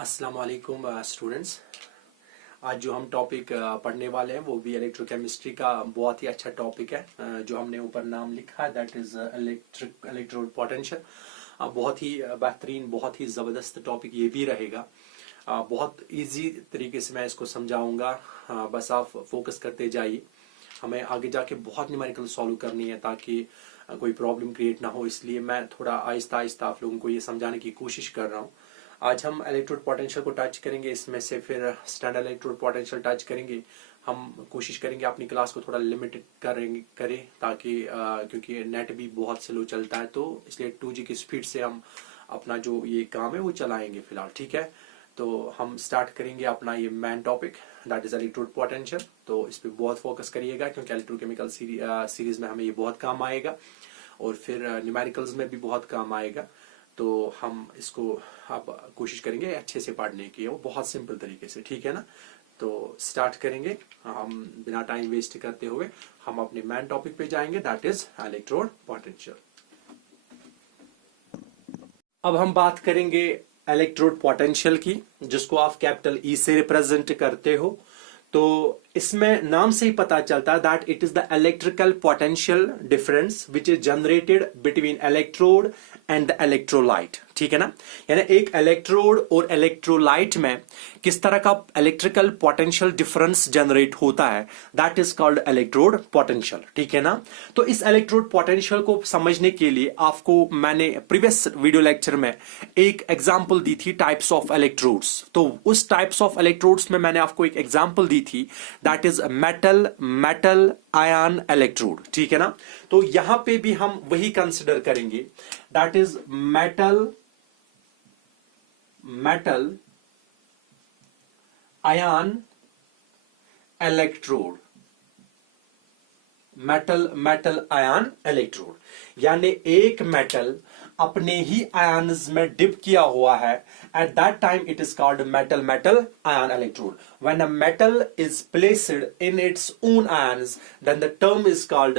अस्सलाम वालेकुम स्टूडेंट्स। आज जो हम टॉपिक पढ़ने वाले हैं वो भी इलेक्ट्रोकेमिस्ट्री का बहुत ही अच्छा टॉपिक है। जो हमने ऊपर नाम लिखा है दैट इज इलेक्ट्रोड पोटेंशियल। बहुत ही बेहतरीन, बहुत ही ज़बरदस्त टॉपिक ये भी रहेगा। बहुत इजी तरीके से मैं इसको समझाऊंगा। बस आप फोकस करते जाइए। हमें आगे जाके बहुत न्यूमेरिकल सॉल्व करनी है ताकि कोई प्रॉब्लम क्रिएट ना हो, इसलिए मैं थोड़ा आहिस्ता आहिस्ता आप लोगों को ये समझाने की कोशिश कर रहा हूँ। आज हम इलेक्ट्रोड पोटेंशियल को टच करेंगे, इसमें से फिर स्टैंडर्ड इलेक्ट्रोड पोटेंशियल टच करेंगे। हम कोशिश करेंगे अपनी क्लास को थोड़ा लिमिटेड करें ताकि क्योंकि नेट भी बहुत स्लो चलता है, तो इसलिए 2G की स्पीड से हम अपना जो ये काम है वो चलाएंगे फिलहाल। ठीक है, तो हम स्टार्ट करेंगे अपना ये main topic that is electrode potential. तो इस पर बहुत फोकस करिएगा क्योंकि इलेक्ट्रोकेमिकल सीरीज में हमें ये बहुत काम आएगा और फिर न्यूमेरिकल्स में भी बहुत काम आएगा। तो हम इसको अब कोशिश करेंगे अच्छे से पढ़ने की, वो बहुत सिंपल तरीके से। ठीक है ना, तो स्टार्ट करेंगे हम बिना टाइम वेस्ट करते हुए। हम अपने मेन टॉपिक पे जाएंगे दैट इज इलेक्ट्रोड पोटेंशियल। अब हम बात करेंगे इलेक्ट्रोड पोटेंशियल की, जिसको आप कैपिटल ई से रिप्रेजेंट करते हो। तो इसमें नाम से ही पता चलता है that it is the electrical potential difference which is generated between electrode and the electrolyte. ठीक है ना, यानी एक इलेक्ट्रोड और इलेक्ट्रोलाइट में किस तरह का इलेक्ट्रिकल पोटेंशियल डिफरेंस जनरेट होता है, that is called electrode potential. ठीक है ना, तो इस इलेक्ट्रोड पोटेंशियल को समझने के लिए आपको मैंने प्रीवियस वीडियो लेक्चर में एक एग्जांपल दी थी टाइप्स ऑफ इलेक्ट्रोड्स। तो उस टाइप्स ऑफ इलेक्ट्रोड्स में मैंने आपको एक एग्जांपल दी थी that is metal ion electrode. ठीक है ना, तो यहां पे भी हम वही कंसिडर करेंगे that is metal ion electrode. Metal ion electrode यानी एक मेटल अपने ही आयन्स में डिप किया हुआ है, at that time it is called metal ion electrode. When a metal is placed in its own ions then the term is called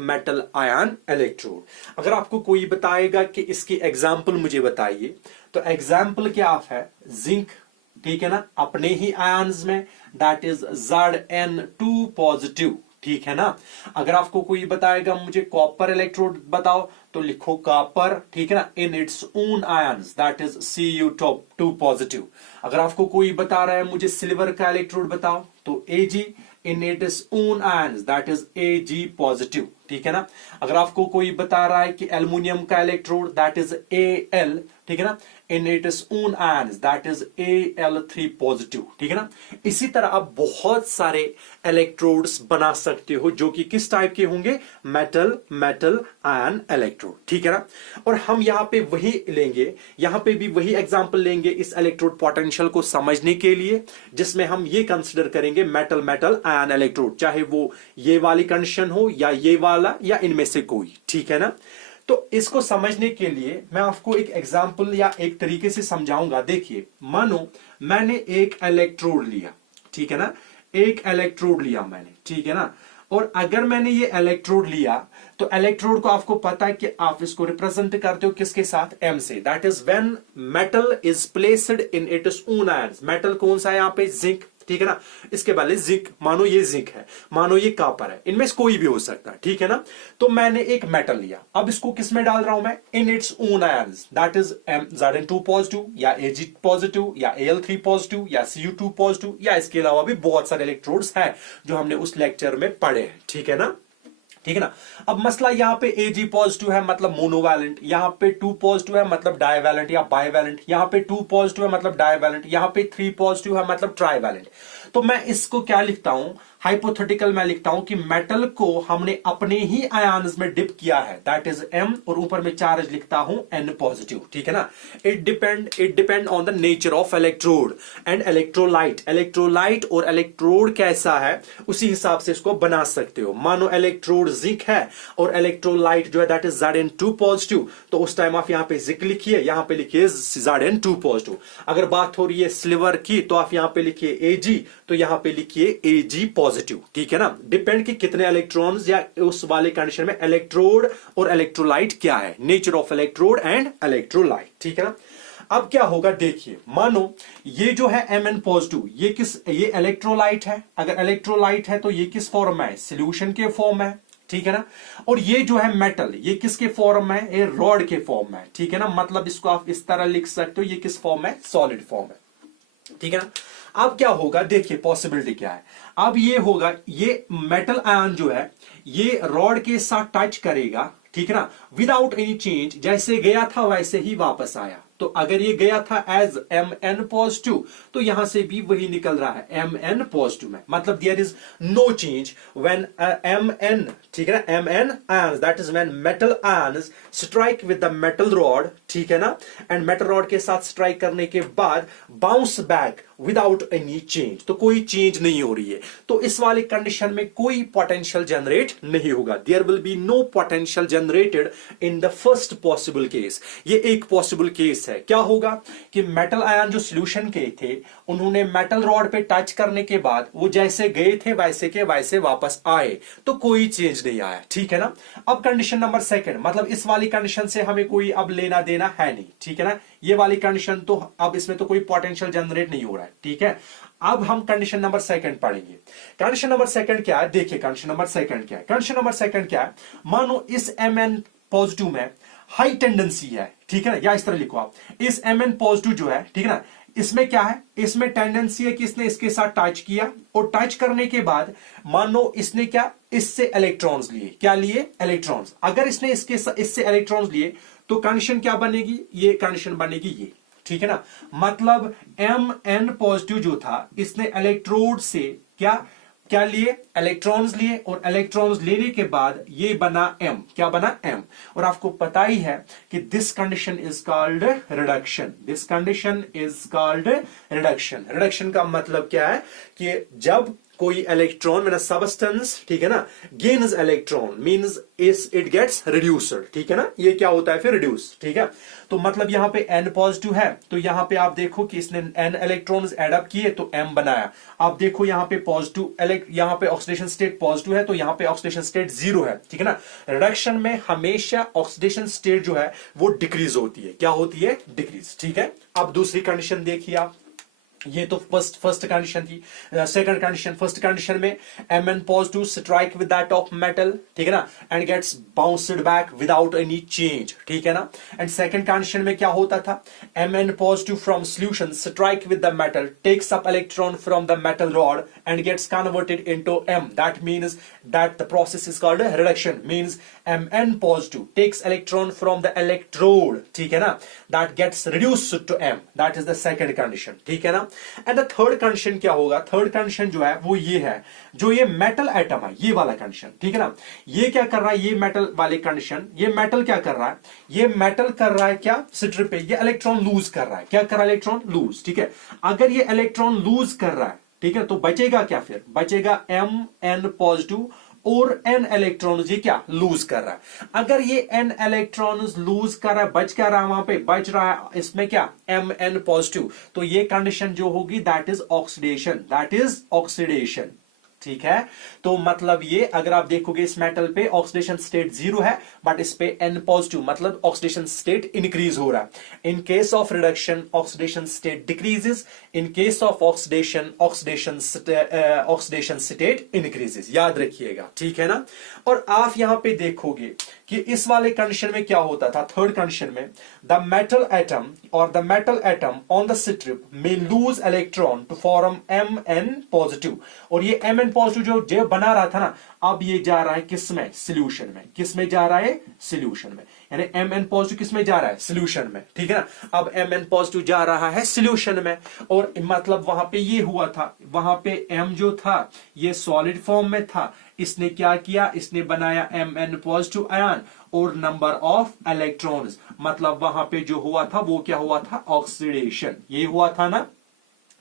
metal ion electrode. अगर आपको कोई बताएगा कि इसकी एग्जांपल मुझे बताइए, तो एग्जांपल क्या है, जिंक। ठीक है ना, अपने ही आयन्स में दैट इज Zn2 पॉजिटिव। ठीक है ना, अगर आपको कोई बताएगा मुझे कॉपर इलेक्ट्रोड बताओ, तो लिखो कॉपर। ठीक है ना, इन its own ions that is Cu2 positive. अगर आपको कोई बता रहा है मुझे सिल्वर का इलेक्ट्रोड बताओ, तो Ag in its own ions that is Ag positive. ठीक है ना, अगर आपको कोई बता रहा है कि एल्युमिनियम का इलेक्ट्रोड दैट इज Al, ठीक है ना, इन its own ions that is Al3 positive. ठीक है ना, इसी तरह आप बहुत सारे इलेक्ट्रोड्स बना सकते हो जो कि किस टाइप के होंगे, मेटल आयन इलेक्ट्रोड। ठीक है ना, और हम यहां पे वही लेंगे, यहां पे भी वही एग्जांपल लेंगे इस इलेक्ट्रोड पोटेंशियल को समझने के लिए, जिसमें हम ये कंसिडर करेंगे मेटल आयन इलेक्ट्रोड, चाहे वो ये वाली कंडीशन हो या ये वाला या इनमें से कोई। ठीक है ना, तो इसको समझने के लिए मैं आपको एक एग्जांपल या एक तरीके से समझाऊंगा। देखिए, मानो मैंने एक इलेक्ट्रोड लिया। ठीक है ना, एक इलेक्ट्रोड लिया मैंने। ठीक है ना, और अगर मैंने ये इलेक्ट्रोड लिया, तो इलेक्ट्रोड को आपको पता है कि आप इसको रिप्रेजेंट करते हो किसके साथ, M से। That is when metal is placed in its own ions. Metal कौन सा है यहाँ पे, जिंक। ठीक है ना, इसके पहले जिंक, मानो ये जिंक है, मानो ये कॉपर है, इनमें से कोई भी हो सकता है। ठीक है ना, तो मैंने एक मेटल लिया, अब इसको किस में डाल रहा हूं मैं, इन its own ions that is Zn2 positive या Ag पॉजिटिव या Al3 पॉजिटिव या Cu2 पॉजिटिव, या इसके अलावा भी बहुत सारे इलेक्ट्रोड्स हैं जो हमने उस लेक्चर में पढ़े हैं। ठीक है ना, ठीक है ना, अब मसला यहाँ पे Ag पॉजिटिव है मतलब मोनोवैलेंट, यहाँ पे 2 पॉजिटिव है मतलब डाइवैलेंट या बाइवैलेंट, यहाँ पे 2 पॉजिटिव है मतलब डाइवैलेंट, यहाँ पे 3 पॉजिटिव है मतलब ट्राइवैलेंट। तो मैं इसको क्या लिखता हूं, हाइपोथेटिकल में लिखता हूं कि मेटल को हमने अपने ही आयन्स में डिप किया है दैट इज M, और ऊपर में चार्ज लिखता हूं N पॉजिटिव। ठीक है ना, it depend on the nature of electrode and electrolyte. Electrolyte और इलेक्ट्रोड कैसा है उसी हिसाब से इसको बना सकते हो। मानो इलेक्ट्रोड जिंक है और इलेक्ट्रोलाइट जो है दैट इज Zn2 पॉजिटिव, तो उस टाइम आप यहाँ पे जिंक लिखिए, यहाँ पे लिखिए Zn2 पॉजिटिव। अगर बात हो रही है सिल्वर की, तो आप यहाँ पे लिखिए Ag, तो यहां पे लिखिए Ag पॉजिटिव। ठीक है ना, डिपेंड कि कितने इलेक्ट्रॉन्स या उस वाले कंडीशन में इलेक्ट्रोड और इलेक्ट्रोलाइट क्या है, nature of electrode and electrolyte. ठीक है ना, अब क्या होगा देखिए, मानो ये जो है Mn पॉजिटिव, ये इलेक्ट्रोलाइट है। अगर इलेक्ट्रोलाइट है तो ये किस फॉर्म में है, सॉल्यूशन के फॉर्म में, ठीक है ना। और ये जो है मेटल, ये किसके फॉर्म में है, ये रॉड के फॉर्म में है, ठीक है ना। मतलब इसको आप इस तरह लिख सकते हो, ये किस फॉर्म में, सॉलिड फॉर्म है, ठीक है ना। अब क्या होगा देखिए, पॉसिबिलिटी क्या है। अब ये होगा, ये मेटल आयन जो है ये रॉड के साथ टच करेगा, ठीक है ना, विदाउट एनी चेंज, जैसे गया था वैसे ही वापस आया। तो अगर ये गया था एज Mn पॉजिटिव, तो यहां से भी वही निकल रहा है Mn पॉजिटिव में, मतलब there is no change when Mn, ठीक है ना, Mn ions, that is when metal ions strike with the metal rod, ठीक है ना, एंड मेटल रॉड के साथ स्ट्राइक करने के बाद bounce back without any change, तो कोई चेंज नहीं हो रही है। तो इस वाली कंडीशन में कोई पोटेंशियल जनरेट नहीं होगा, there will be no potential generated in the first possible case. ये एक पॉसिबल केस है। क्या होगा कि मेटल आयन जो सॉल्यूशन के थे, उन्होंने मेटल रॉड पे टच करने के बाद वो जैसे गए थे वैसे के वैसे वापस आए, तो कोई चेंज नहीं आया, ठीक है ना। अब कंडीशन नंबर सेकंड, मतलब इस वाली कंडीशन से हमें कोई अब लेना देना है नहीं, ठीक है ना। ये वाली कंडीशन तो अब इसमें तो कोई पोटेंशियल जनरेट नहीं हो रहा है, ठीक है। अब हम कंडीशन नंबर सेकंड पढ़ेंगे। कंडीशन नंबर सेकंड क्या है, देखिए कंडीशन नंबर सेकंड क्या है। कंडीशन नंबर सेकंड क्या है, मानो इस Mn पॉजिटिव में हाई टेंडेंसी है, ठीक है ना, या इस तरह लिखो आप, इस Mn पॉजिटिव जो है, ठीक है ना, इसमें क्या है, इसमें टेंडेंसी है कि इसने इसके साथ टच किया, और टच करने के बाद मानो इसने क्या, इससे इलेक्ट्रॉन्स लिए, क्या लिए, इलेक्ट्रॉन्स। अगर इसने इससे इलेक्ट्रॉन्स लिए तो कंडीशन क्या बनेगी, ये कंडीशन बनेगी ये, ठीक है ना। मतलब Mn पॉजिटिव जो था, इसने इलेक्ट्रोड से क्या क्या लिए, इलेक्ट्रॉन्स लिए, और इलेक्ट्रॉन्स लेने के बाद ये बना M, क्या बना M। और आपको पता ही है कि this condition is called reduction, this condition is called reduction. Reduction का मतलब क्या है कि जब कोई इलेक्ट्रॉन मेरा सबस्टेंस, ठीक है ना, gains electron means it gets reduced, ठीक है ना, ये क्या होता है फिर, रिड्यूस, ठीक है। तो मतलब यहां पे N पॉजिटिव है, तो यहां पे आप देखो कि इसने N इलेक्ट्रॉन्स एड अप किए तो M बनाया। आप देखो यहां पे पॉजिटिव, यहां पे ऑक्सीडेशन स्टेट पॉजिटिव है, तो यहां पे ऑक्सीडेशन स्टेट 0 है, ठीक है ना। रिडक्शन में हमेशा ऑक्सीडेशन स्टेट जो है वो डिक्रीज होती है, क्या होती है, डिक्रीज, ठीक है। अब दूसरी कंडीशन देखिए आप, ये तो फर्स्ट कंडीशन थी। सेकंड कंडीशन, फर्स्ट कंडीशन में Mn positive strike with that of metal, ठीक है ना, and gets bounced back without any change, ठीक है ना। एंड सेकंड कंडीशन में क्या होता था, Mn positive from solution strike with the metal, takes up electron from the metal rod and gets converted into M, that means that the process is called reduction, means Mn positive takes electron from the electrode, ठीक है ना, that gets reduced to M, that is the second condition, ठीक है ना। And the third condition क्या होगा, third condition जो है वो ये है, जो ये मेटल एटम है, ये वाला कंडीशन, ठीक है ना। ये क्या कर रहा है, ये मेटल वाले कंडीशन, ये मेटल क्या कर रहा है, ये मेटल कर रहा है क्या, स्ट्रिप पे ये इलेक्ट्रॉन लूज कर रहा है, क्या कर रहा है, इलेक्ट्रॉन लूज, ठीक है। अगर ये इलेक्ट्रॉन लूज कर रहा है, ठीक है, तो बचेगा क्या, फिर बचेगा Mn पॉजिटिव और N इलेक्ट्रॉन्स ये क्या लूज कर रहा है। अगर ये N इलेक्ट्रॉन्स लूज कर रहा है, बच क्या रहा है, वहां पे बच रहा है इसमें क्या, Mn पॉजिटिव, तो ये कंडीशन जो होगी that is oxidation, that is oxidation, ठीक है। तो मतलब ये अगर आप देखोगे इस मेटल पे ऑक्सीडेशन स्टेट 0 है, बट इस पे N पॉजिटिव, मतलब ऑक्सीडेशन स्टेट इंक्रीज हो रहा है। इन case of reduction oxidation state decreases, in case of oxidation state increases, याद रखिएगा, ठीक है ना। और आप यहां पे देखोगे कि इस वाले कंडीशन में क्या होता था, थर्ड कंडीशन में the metal atom on the strip में lose electron to form Mn positive, और ये Mn पॉजिटिव जो बना रहा था ना, अब ये जा रहा है किसमें, सॉल्यूशन में, किसमें जा रहा है, सॉल्यूशन में, यानी Mn पॉजिटिव किसमें जा रहा है, सॉल्यूशन में, ठीक है ना। अब Mn पॉजिटिव जा रहा है सॉल्यूशन में, और मतलब वहां पे ये हुआ था, वहां पे M जो था ये सॉलिड फॉर्म में था, इसने क्या किया, इसने बनाया Mn पॉजिटिव आयन और नंबर ऑफ इलेक्ट्रॉन्स, मतलब वहां पे जो हुआ था वो क्या हुआ था, ऑक्सीडेशन, ये हुआ था ना,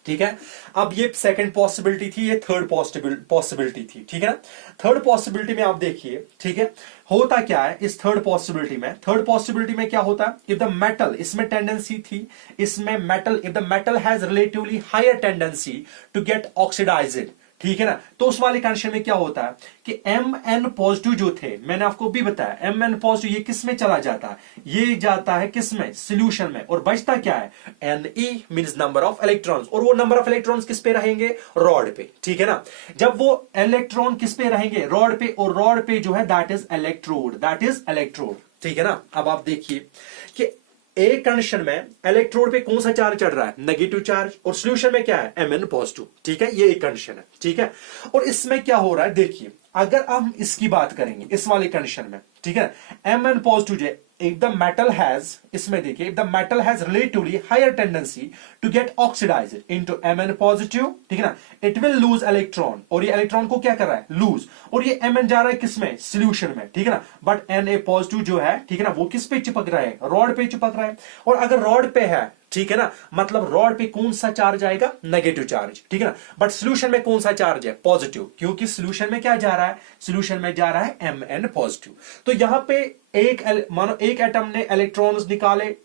ठीक है। अब ये सेकंड पॉसिबिलिटी थी, ये थर्ड पॉसिबिलिटी थी, ठीक है ना। थर्ड पॉसिबिलिटी में आप देखिए, ठीक है, होता क्या है इस थर्ड पॉसिबिलिटी में क्या होता है, इफ द मेटल, इसमें टेंडेंसी थी, इसमें metal, if the metal has relatively higher tendency to get oxidized, ठीक है ना। तो उस वाले कंडीशन में क्या होता है कि Mn पॉजिटिव जो थे, मैंने आपको भी बताया Mn पॉजिटिव ये किस में चला जाता है, ये जाता है किस में, सॉल्यूशन में, और बचता क्या है Ne means number of electrons, और वो नंबर ऑफ इलेक्ट्रॉन्स किस पे रहेंगे, रॉड पे, ठीक है ना। जब वो इलेक्ट्रॉन किस पे रहेंगे, रॉड पे, और रॉड पे जो है that is electrode, that is electrode, ठीक है ना। अब आप देखिए कि एक कंडीशन में इलेक्ट्रोड पे कौन सा चार्ज चढ़ रहा है, नेगेटिव चार्ज, और सॉल्यूशन में क्या है Mn पॉजिटिव, ठीक है, ये एक कंडीशन है, ठीक है। और इसमें क्या हो रहा है देखिए, अगर हम इसकी बात करेंगे इस वाले कंडीशन में, ठीक है, Mn पॉजिटिव जो if the metal has, इसमें देखिए, if the metal has relatively higher tendency to get oxidized into Mn positive, ठीक है ना, it will lose electron, और ये इलेक्ट्रॉन को क्या कर रहा है, लूज, और ये Mn जा रहा है किसमें, सॉल्यूशन में, ठीक है ना। बट Na पॉजिटिव जो है, ठीक है ना, वो किस पे चिपक रहा है, रॉड पे चिपक रहा है, और अगर रॉड पे है, ठीक है ना, मतलब रॉड पे कौन सा चार्ज आएगा, नेगेटिव चार्ज, ठीक है ना। बट सॉल्यूशन में कौन सा चार्ज है, पॉजिटिव, क्योंकि सॉल्यूशन में क्या जा रहा है, सॉल्यूशन में जा रहा है Mn पॉजिटिव। तो यहां पे मानो एक एटम ने इलेक्ट्रॉन्स निकाले,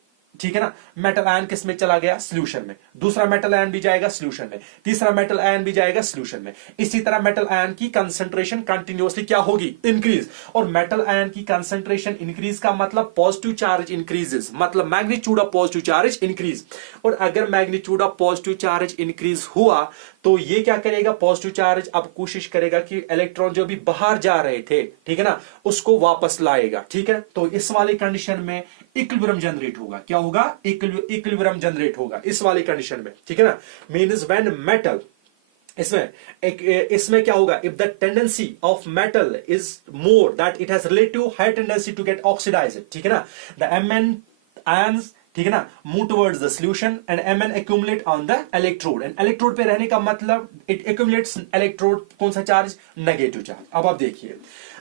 ठीक है ना, मेटल आयन किस में चला गया, सॉल्यूशन में, दूसरा मेटल आयन भी जाएगा सॉल्यूशन में, तीसरा मेटल आयन भी जाएगा सॉल्यूशन में। इसी तरह मेटल आयन की कंसंट्रेशन कंटिन्यूअसली क्या होगी, इंक्रीज, और मेटल आयन की कंसंट्रेशन इंक्रीज का मतलब पॉजिटिव चार्ज इंक्रीजेस, मतलब magnitude of positive charge increase. और अगर magnitude of positive charge increase हुआ तो ये क्या करेगा, पॉजिटिव चार्ज अब कोशिश करेगा कि इलेक्ट्रॉन जो भी बाहर जा रहे थे, ठीक है ना, उसको वापस लाएगा, ठीक है। तो इस वाले कंडीशन में इक्विलिब्रियम जनरेट होगा, क्या होगा, इक्विलिब्रियम जनरेट होगा इस वाली कंडीशन में, ठीक है ना। मींस व्हेन मेटल, इसमें क्या होगा, if the tendency of metal is more that it has relative high tendency to get oxidized, ठीक है ना, द Mn आयंस, ठीक है ना, move towards the solution and Mn accumulate on the electrode, and electrode पे रहने का मतलब इट accumulates इलेक्ट्रोड कौन सा चार्ज, नेगेटिव चार्ज। अब आप देखिए,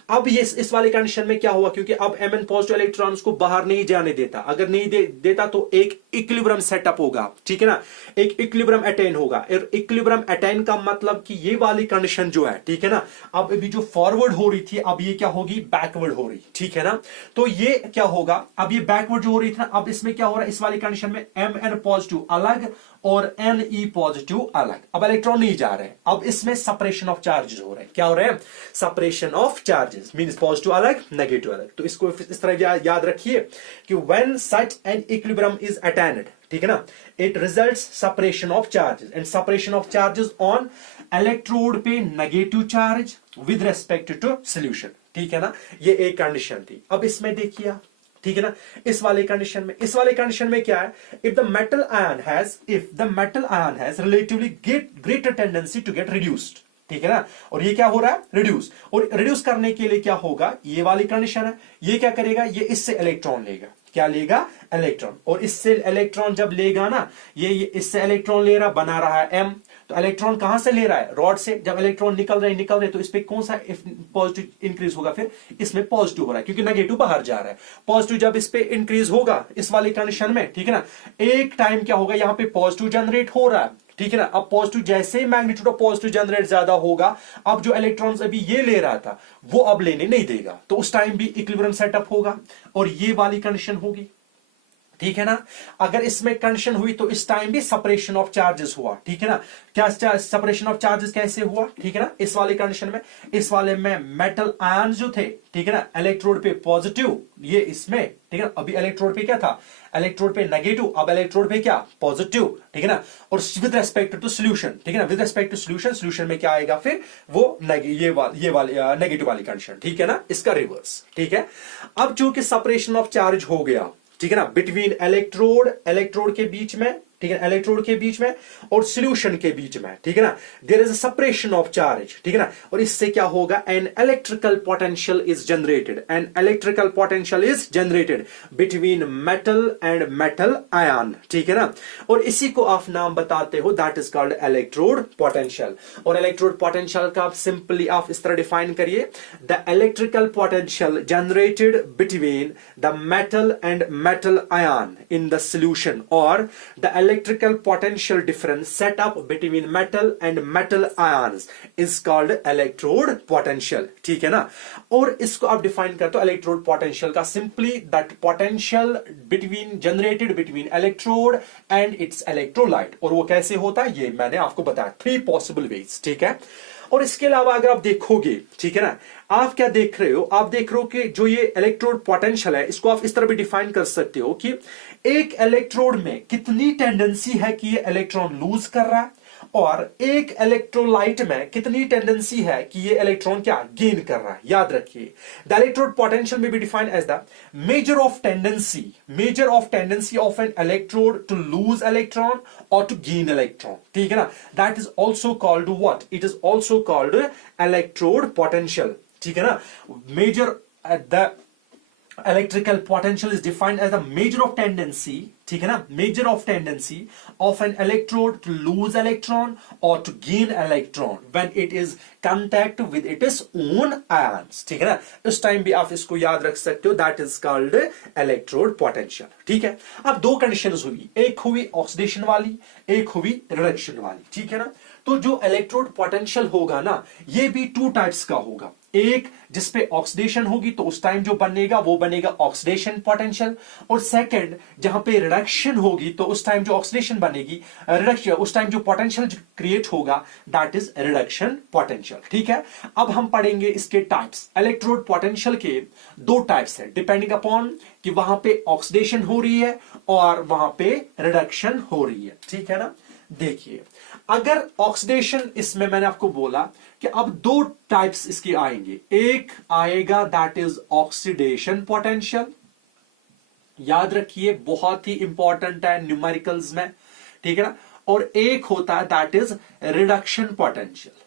अब ये इस वाले कंडीशन में क्या हुआ, क्योंकि अब Mn पॉजिटिव इलेक्ट्रॉन्स को बाहर नहीं जाने देता, अगर नहीं देता तो एक इक्विलिब्रियम सेटअप होगा, ठीक है ना, एक इक्विलिब्रियम अटेन होगा। और इक्विलिब्रियम अटेन का मतलब कि ये वाली कंडीशन जो है, ठीक है ना, अब अभी जो फॉरवर्ड हो रही थी अब ये क्या होगी, बैकवर्ड हो रही, ठीक है ना। तो ये क्या होगा, अब ये बैकवर्ड जो हो रही थी ना, अब इसमें क्या हो रहा है, इस वाली कंडीशन में Mn पॉजिटिव अलग और Ne पॉजिटिव अलग, अब इलेक्ट्रॉन नहीं जा रहे हैं, अब इसमें सेपरेशन ऑफ चार्जेस हो रहे हैं, क्या हो रहे हैं, separation of charges, means positive अलग नेगेटिव अलग। तो इसको इस तरह याद रखिए कि when such an equilibrium is attained, ठीक है ना, it results separation of charges, and separation of charges on electrode पे negative charge with respect to solution, ठीक है ना, ये एक कंडीशन थी। अब इसमें देखिए, ठीक है ना, इस वाले कंडीशन में क्या है, if the metal ion has relatively greater tendency to get reduced, ठीक है ना, और ये क्या हो रहा है, रिड्यूस, और रिड्यूस करने के लिए क्या होगा, ये वाली कंडीशन है, ये क्या करेगा, ये इससे इलेक्ट्रॉन लेगा, क्या लेगा, इलेक्ट्रॉन, और इससे इलेक्ट्रॉन जब लेगा ना, ये इससे इलेक्ट्रॉन ले रहा, बना रहा है M, तो इलेक्ट्रॉन कहां से ले रहा है, रॉड से, जब इलेक्ट्रॉन निकल रहे तो इस पे कौन सा पॉजिटिव इंक्रीज होगा, फिर इसमें पॉजिटिव हो रहा है क्योंकि नेगेटिव बाहर जा रहा है, पॉजिटिव जब इस पे इंक्रीज होगा इस वाली कंडीशन में, ठीक है ना, एक टाइम क्या होगा, यहां पे पॉजिटिव जनरेट हो रहा है, ठीक है ना। अब पॉजिटिव जैसे मैग्नीट्यूड ऑफ पॉजिटिव जनरेट ज्यादा होगा, अब जो इलेक्ट्रॉन्स अभी ये ले रहा था वो अब लेने नहीं देगा, तो उस टाइम भी इक्विलिब्रियम सेटअप होगा और ये वाली कंडीशन होगी, ठीक है ना। अगर इसमें कंडीशन हुई तो इस टाइम भी सेपरेशन ऑफ चार्जेस हुआ, ठीक है ना। क्या सेपरेशन ऑफ चार्जेस कैसे हुआ, ठीक है ना, इस वाले कंडीशन में, इस वाले में मेटल आयन जो थे, ठीक है ना, इलेक्ट्रोड पे पॉजिटिव, ये इसमें, ठीक है ना, अभी इलेक्ट्रोड पे क्या था, इलेक्ट्रोड पे नेगेटिव, अब इलेक्ट्रोड पे क्या, पॉजिटिव, ठीक है ना, और विद रेस्पेक्ट टू सॉल्यूशन, ठीक है ना, विद रेस्पेक्ट टू सॉल्यूशन में क्या आएगा, फिर वो ये वाली नेगेटिव वाली कंडीशन, ठीक है ना, इसका रिवर्स, ठीक है। अब चूंकि सेपरेशन ऑफ चार्ज हो गया, ठीक है ना, बिटवीन इलेक्ट्रोड के बीच में, ठीक है, इलेक्ट्रोड के बीच में और सॉल्यूशन के बीच में, ठीक है ना, there is a separation of charge, ठीक है ना, और इससे क्या होगा, an electrical potential is generated between metal and metal ion, ठीक है ना, और इसी को आप नाम बताते हो, that is called electrode potential. और इलेक्ट्रोड पोटेंशियल का आप सिंपली आप इस तरह डिफाइन करिए, the electrical potential generated between the metal and metal ion in the solution, और the electrical potential difference set up between metal and metal ions is called electrode potential, ठीक है ना। और इसको आप डिफाइन करते हो electrode potential का simply that potential generated between electrode and its electrolyte, और वो कैसे होता है ये मैंने आपको बताया, 3 possible ways, ठीक है। और इसके अलावा अगर आप देखोगे, ठीक है ना, आप क्या देख रहे हो, आप देख रहे हो कि जो ये इलेक्ट्रोड पोटेंशियल है, इसको आप इस तरह भी डिफाइन कर सकते हो कि एक इलेक्ट्रोड में कितनी टेंडेंसी है कि ये इलेक्ट्रॉन लूज कर रहा है, और एक इलेक्ट्रोलाइट में कितनी टेंडेंसी है कि ये इलेक्ट्रॉन क्या गेन कर रहा है। याद रखिए, the electrode potential may be defined as the measure of tendency of an electrode to lose electron और टू गेन इलेक्ट्रॉन, ठीक है ना, that is also called what, it is also called electrode potential, ठीक है ना। Measure the electrical potential is defined as the measure of tendency, ठीक है ना, measure of tendency of an electrode to lose electron or to gain electron when it is contact with its own ions, ठीक है ना। इस time भी आप इसको याद रख सकते हो, that is called electrode potential, ठीक है। अब दो कंडीशंस हुई, एक हुई ऑक्सीडेशन वाली, एक हुई रिडक्शन वाली, ठीक है ना। तो जो इलेक्ट्रोड पोटेंशियल होगा ना, ये भी टू टाइप्स का होगा, एक जिसपे ऑक्सीडेशन होगी तो उस टाइम जो बनेगा वो बनेगा ऑक्सीडेशन पोटेंशियल, और सेकंड जहां पे रिडक्शन होगी तो उस टाइम जो ऑक्सीडेशन बनेगी, रिडक्शन, उस टाइम जो पोटेंशियल क्रिएट होगा दैट इज रिडक्शन पोटेंशियल, ठीक है। अब हम पढ़ेंगे इसके टाइप्स। इलेक्ट्रोड पोटेंशियल के दो टाइप्स है, डिपेंडिंग अपॉन कि वहां पे ऑक्सीडेशन हो रही है और वहां पे रिडक्शन हो रही है, ठीक है ना। देखिए, अगर ऑक्सीडेशन, इसमें मैंने आपको बोला कि अब दो टाइप्स इसके आएंगे, एक आएगा दैट इज ऑक्सीडेशन पोटेंशियल, याद रखिए बहुत ही इंपॉर्टेंट है न्यूमेरिकल्स में, ठीक है ना, और एक होता है that is reduction potential.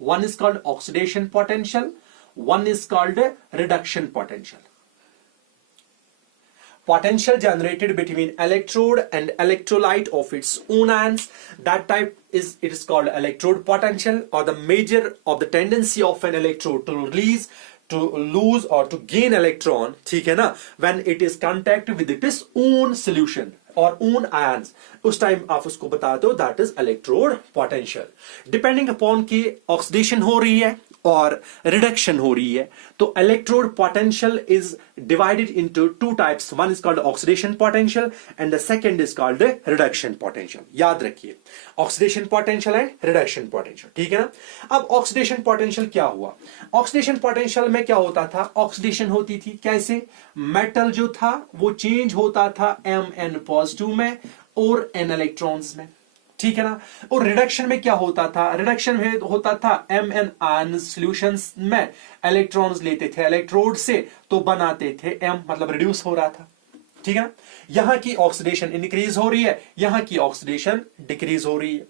One is called oxidation potential, one is called reduction potential. Potential generated between electrode and electrolyte of its own ions, that type is, it is called electrode potential, or the measure of the tendency of an electrode to release, to lose or to gain electron, ठीक है ना, when it is contact with its own solution और own ions, उस time आप उसको बता दो that is electrode potential। Depending upon कि ऑक्सीडेशन हो रही है और रिडक्शन हो रही है, तो electrode potential is divided into two types, one is called oxidation potential and the second is called reduction potential. याद रखिए, oxidation potential and reduction potential, ठीक है ना। अब ऑक्सीडेशन पोटेंशियल क्या हुआ, ऑक्सीडेशन पोटेंशियल में क्या होता था, ऑक्सीडेशन होती थी कैसे, मेटल जो था वो चेंज होता था Mn पॉजिटिव में और n इलेक्ट्रॉन्स में, ठीक है ना। और रिडक्शन में क्या होता था, रिडक्शन में होता था Mn आयन सॉल्यूशंस में इलेक्ट्रॉन्स लेते थे इलेक्ट्रोड से तो बनाते थे M, मतलब रिड्यूस हो रहा था, ठीक है ना। यहां की ऑक्सीडेशन इंक्रीज हो रही है, यहां की ऑक्सीडेशन डिक्रीज हो रही है,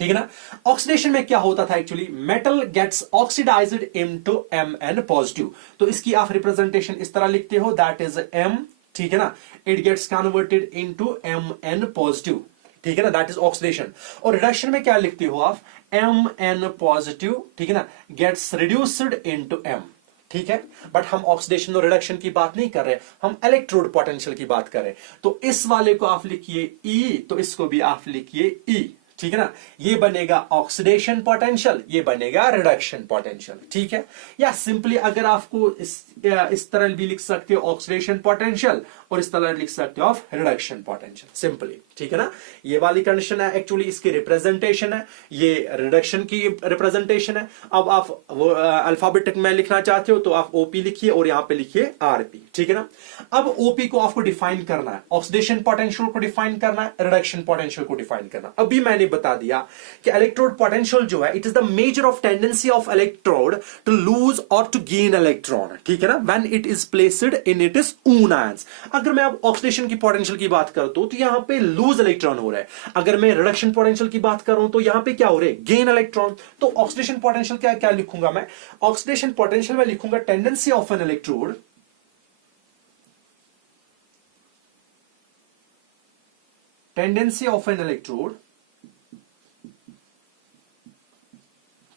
ठीक है ना। ऑक्सीडेशन में क्या होता था actually, metal gets oxidized into Mn positive, तो इसकी आप रिप्रेजेंटेशन इस तरह लिखते हो दैट इज M, ठीक है ना, it gets converted into Mn positive, ठीक है ना, दैट इज ऑक्सीडेशन। और रिडक्शन में क्या लिखते हो आप, Mn पॉजिटिव, ठीक है ना, गेट्स रिड्यूस्ड इनटू M, ठीक है। बट हम ऑक्सीडेशन और रिडक्शन की बात नहीं कर रहे, हम इलेक्ट्रोड पोटेंशियल की बात कर रहे। तो इस वाले को आप लिखिए E, तो इसको भी आप लिखिए E, ठीक है ना। ये बनेगा ऑक्सीडेशन पोटेंशियल, ये बनेगा रिडक्शन पोटेंशियल, ठीक है। या सिंपली अगर आपको इस तरह भी लिख सकते हो ऑक्सीडेशन पोटेंशियल और इस तरह लिख सकते हो ऑफ रिडक्शन पोटेंशियल, सिंपली, ठीक है ना। ये वाली कंडीशन है एक्चुअली, इसकी रिप्रेजेंटेशन है, ये रिडक्शन की रिप्रेजेंटेशन है। अब आप वो अल्फाबेटिक में लिखना चाहते हो तो आप ओपी लिखिए और यहां पे लिखिए आरपी, ठीक है ना। अब ओपी को आपको डिफाइन करना है, ऑक्सीडेशन पोटेंशियल को डिफाइन करना है, रिडक्शन पोटेंशियल को डिफाइन करना। अभी मैंने बता दिया कि इलेक्ट्रोड पोटेंशियल जो है it is the measure of tendency of electrode to lose और टू गेन इलेक्ट्रॉन, ठीक है ना, when it is placed in its own ions. अगर मैं अब ऑक्सीडेशन की पोटेंशियल की बात करता हूं तो यहां पे लूज इलेक्ट्रॉन हो रहा है, अगर मैं रिडक्शन पोटेंशियल की बात कर रहा हूं तो यहां पे क्या हो रहा है, गेन इलेक्ट्रॉन। तो ऑक्सीडेशन पोटेंशियल क्या क्या लिखूंगा मैं, ऑक्सीडेशन पोटेंशियल में लिखूंगा tendency of an electrode, tendency of an electrode,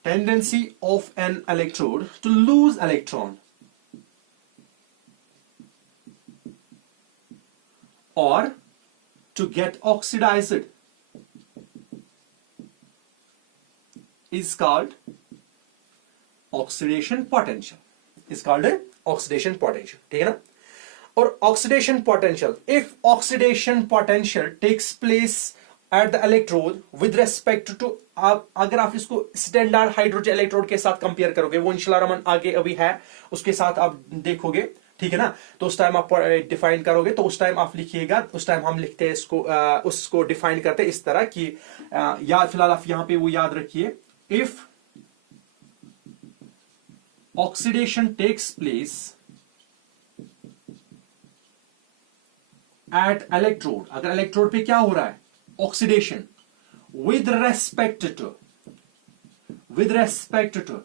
tendency of an electrode to lose electron or to get oxidized is called oxidation potential, is called oxidation potential, ठीक है ना। और oxidation potential, if oxidation potential takes place at the electrode with respect to, आप अगर आप इसको standard hydrogen electrode के साथ कंपेयर करोगे, वो इंशाल्लाह आगे अभी है उसके साथ आप देखोगे, ठीक है ना। तो उस टाइम आप डिफाइन करोगे, तो उस टाइम आप लिखिएगा, उस टाइम हम लिखते हैं इसको उसको डिफाइन करते हैं इस तरह की, याद फिलहाल आप यहां पे वो याद रखिए, if oxidation takes place at electrode, अगर इलेक्ट्रोड पे क्या हो रहा है, oxidation, with respect to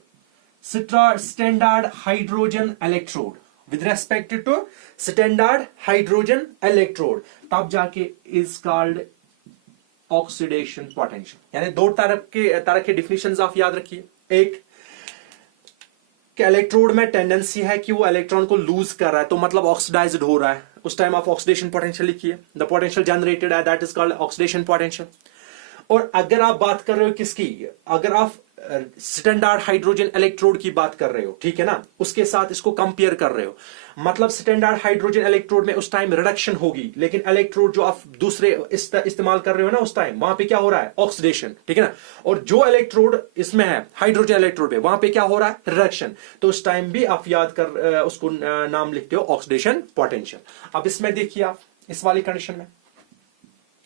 standard hydrogen electrode, with respect to standard hydrogen electrode, तब जाके इज कॉल्ड ऑक्सीडेशन पोटेंशियल। यानी दो तरह के डिफिनेशंस आप याद रखिए, एक कि इलेक्ट्रोड में टेंडेंसी है कि वो इलेक्ट्रॉन को लूज कर रहा है, तो मतलब ऑक्सीडाइज्ड हो रहा है, उस टाइम आप ऑक्सीडेशन पोटेंशियल लिखिए, द पोटेंशियल जनरेटेड है that is called oxidation potential. और अगर आप बात कर रहे हो किसकी, अगर आप स्टैंडर्ड हाइड्रोजन इलेक्ट्रोड की बात कर रहे हो, ठीक है ना, उसके साथ इसको कंपेयर कर रहे हो, मतलब स्टैंडर्ड हाइड्रोजन इलेक्ट्रोड में उस टाइम रिडक्शन होगी, लेकिन इलेक्ट्रोड जो आप दूसरे इस्तेमाल कर रहे हो ना, उस टाइम वहां पे क्या हो रहा है, ऑक्सीडेशन, ठीक है ना। और जो इलेक्ट्रोड इसमें है हाइड्रोजन इलेक्ट्रोड पे, वहां पे क्या हो रहा है, रिडक्शन, तो उस टाइम भी आप याद कर उसको नाम लिखते हो ऑक्सीडेशन पोटेंशियल। अब इसमें देखिए आप इस वाली कंडीशन में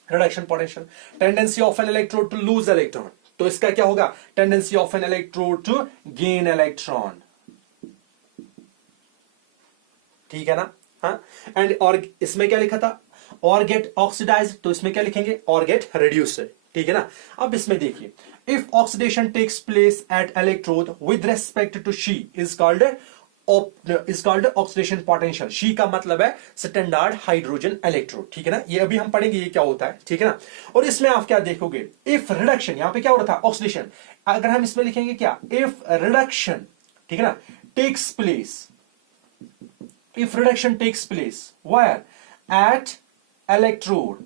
reduction potential, tendency of an electrode to lose electron, तो इसका क्या होगा, tendency of an electrode to gain electron, ठीक है ना। हाँ, एंड और इसमें क्या लिखा था, और गेट ऑक्सीडाइज्ड, तो इसमें क्या लिखेंगे, और गेट रिड्यूस्ड, ठीक है ना। अब इसमें देखिए, if oxidation takes place at electrode with respect to SHE is called oxidation potential. SHE का मतलब है स्टैंडर्ड हाइड्रोजन इलेक्ट्रोड, ठीक है ना, ये अभी हम पढ़ेंगे ये क्या होता है, ठीक है ना। और इसमें आप क्या देखोगे, इफ रिडक्शन, यहां पे क्या हो रहा था, ऑक्सीडेशन, अगर हम इसमें लिखेंगे क्या, इफ रिडक्शन, ठीक है ना, takes place, if reduction takes place where at electrode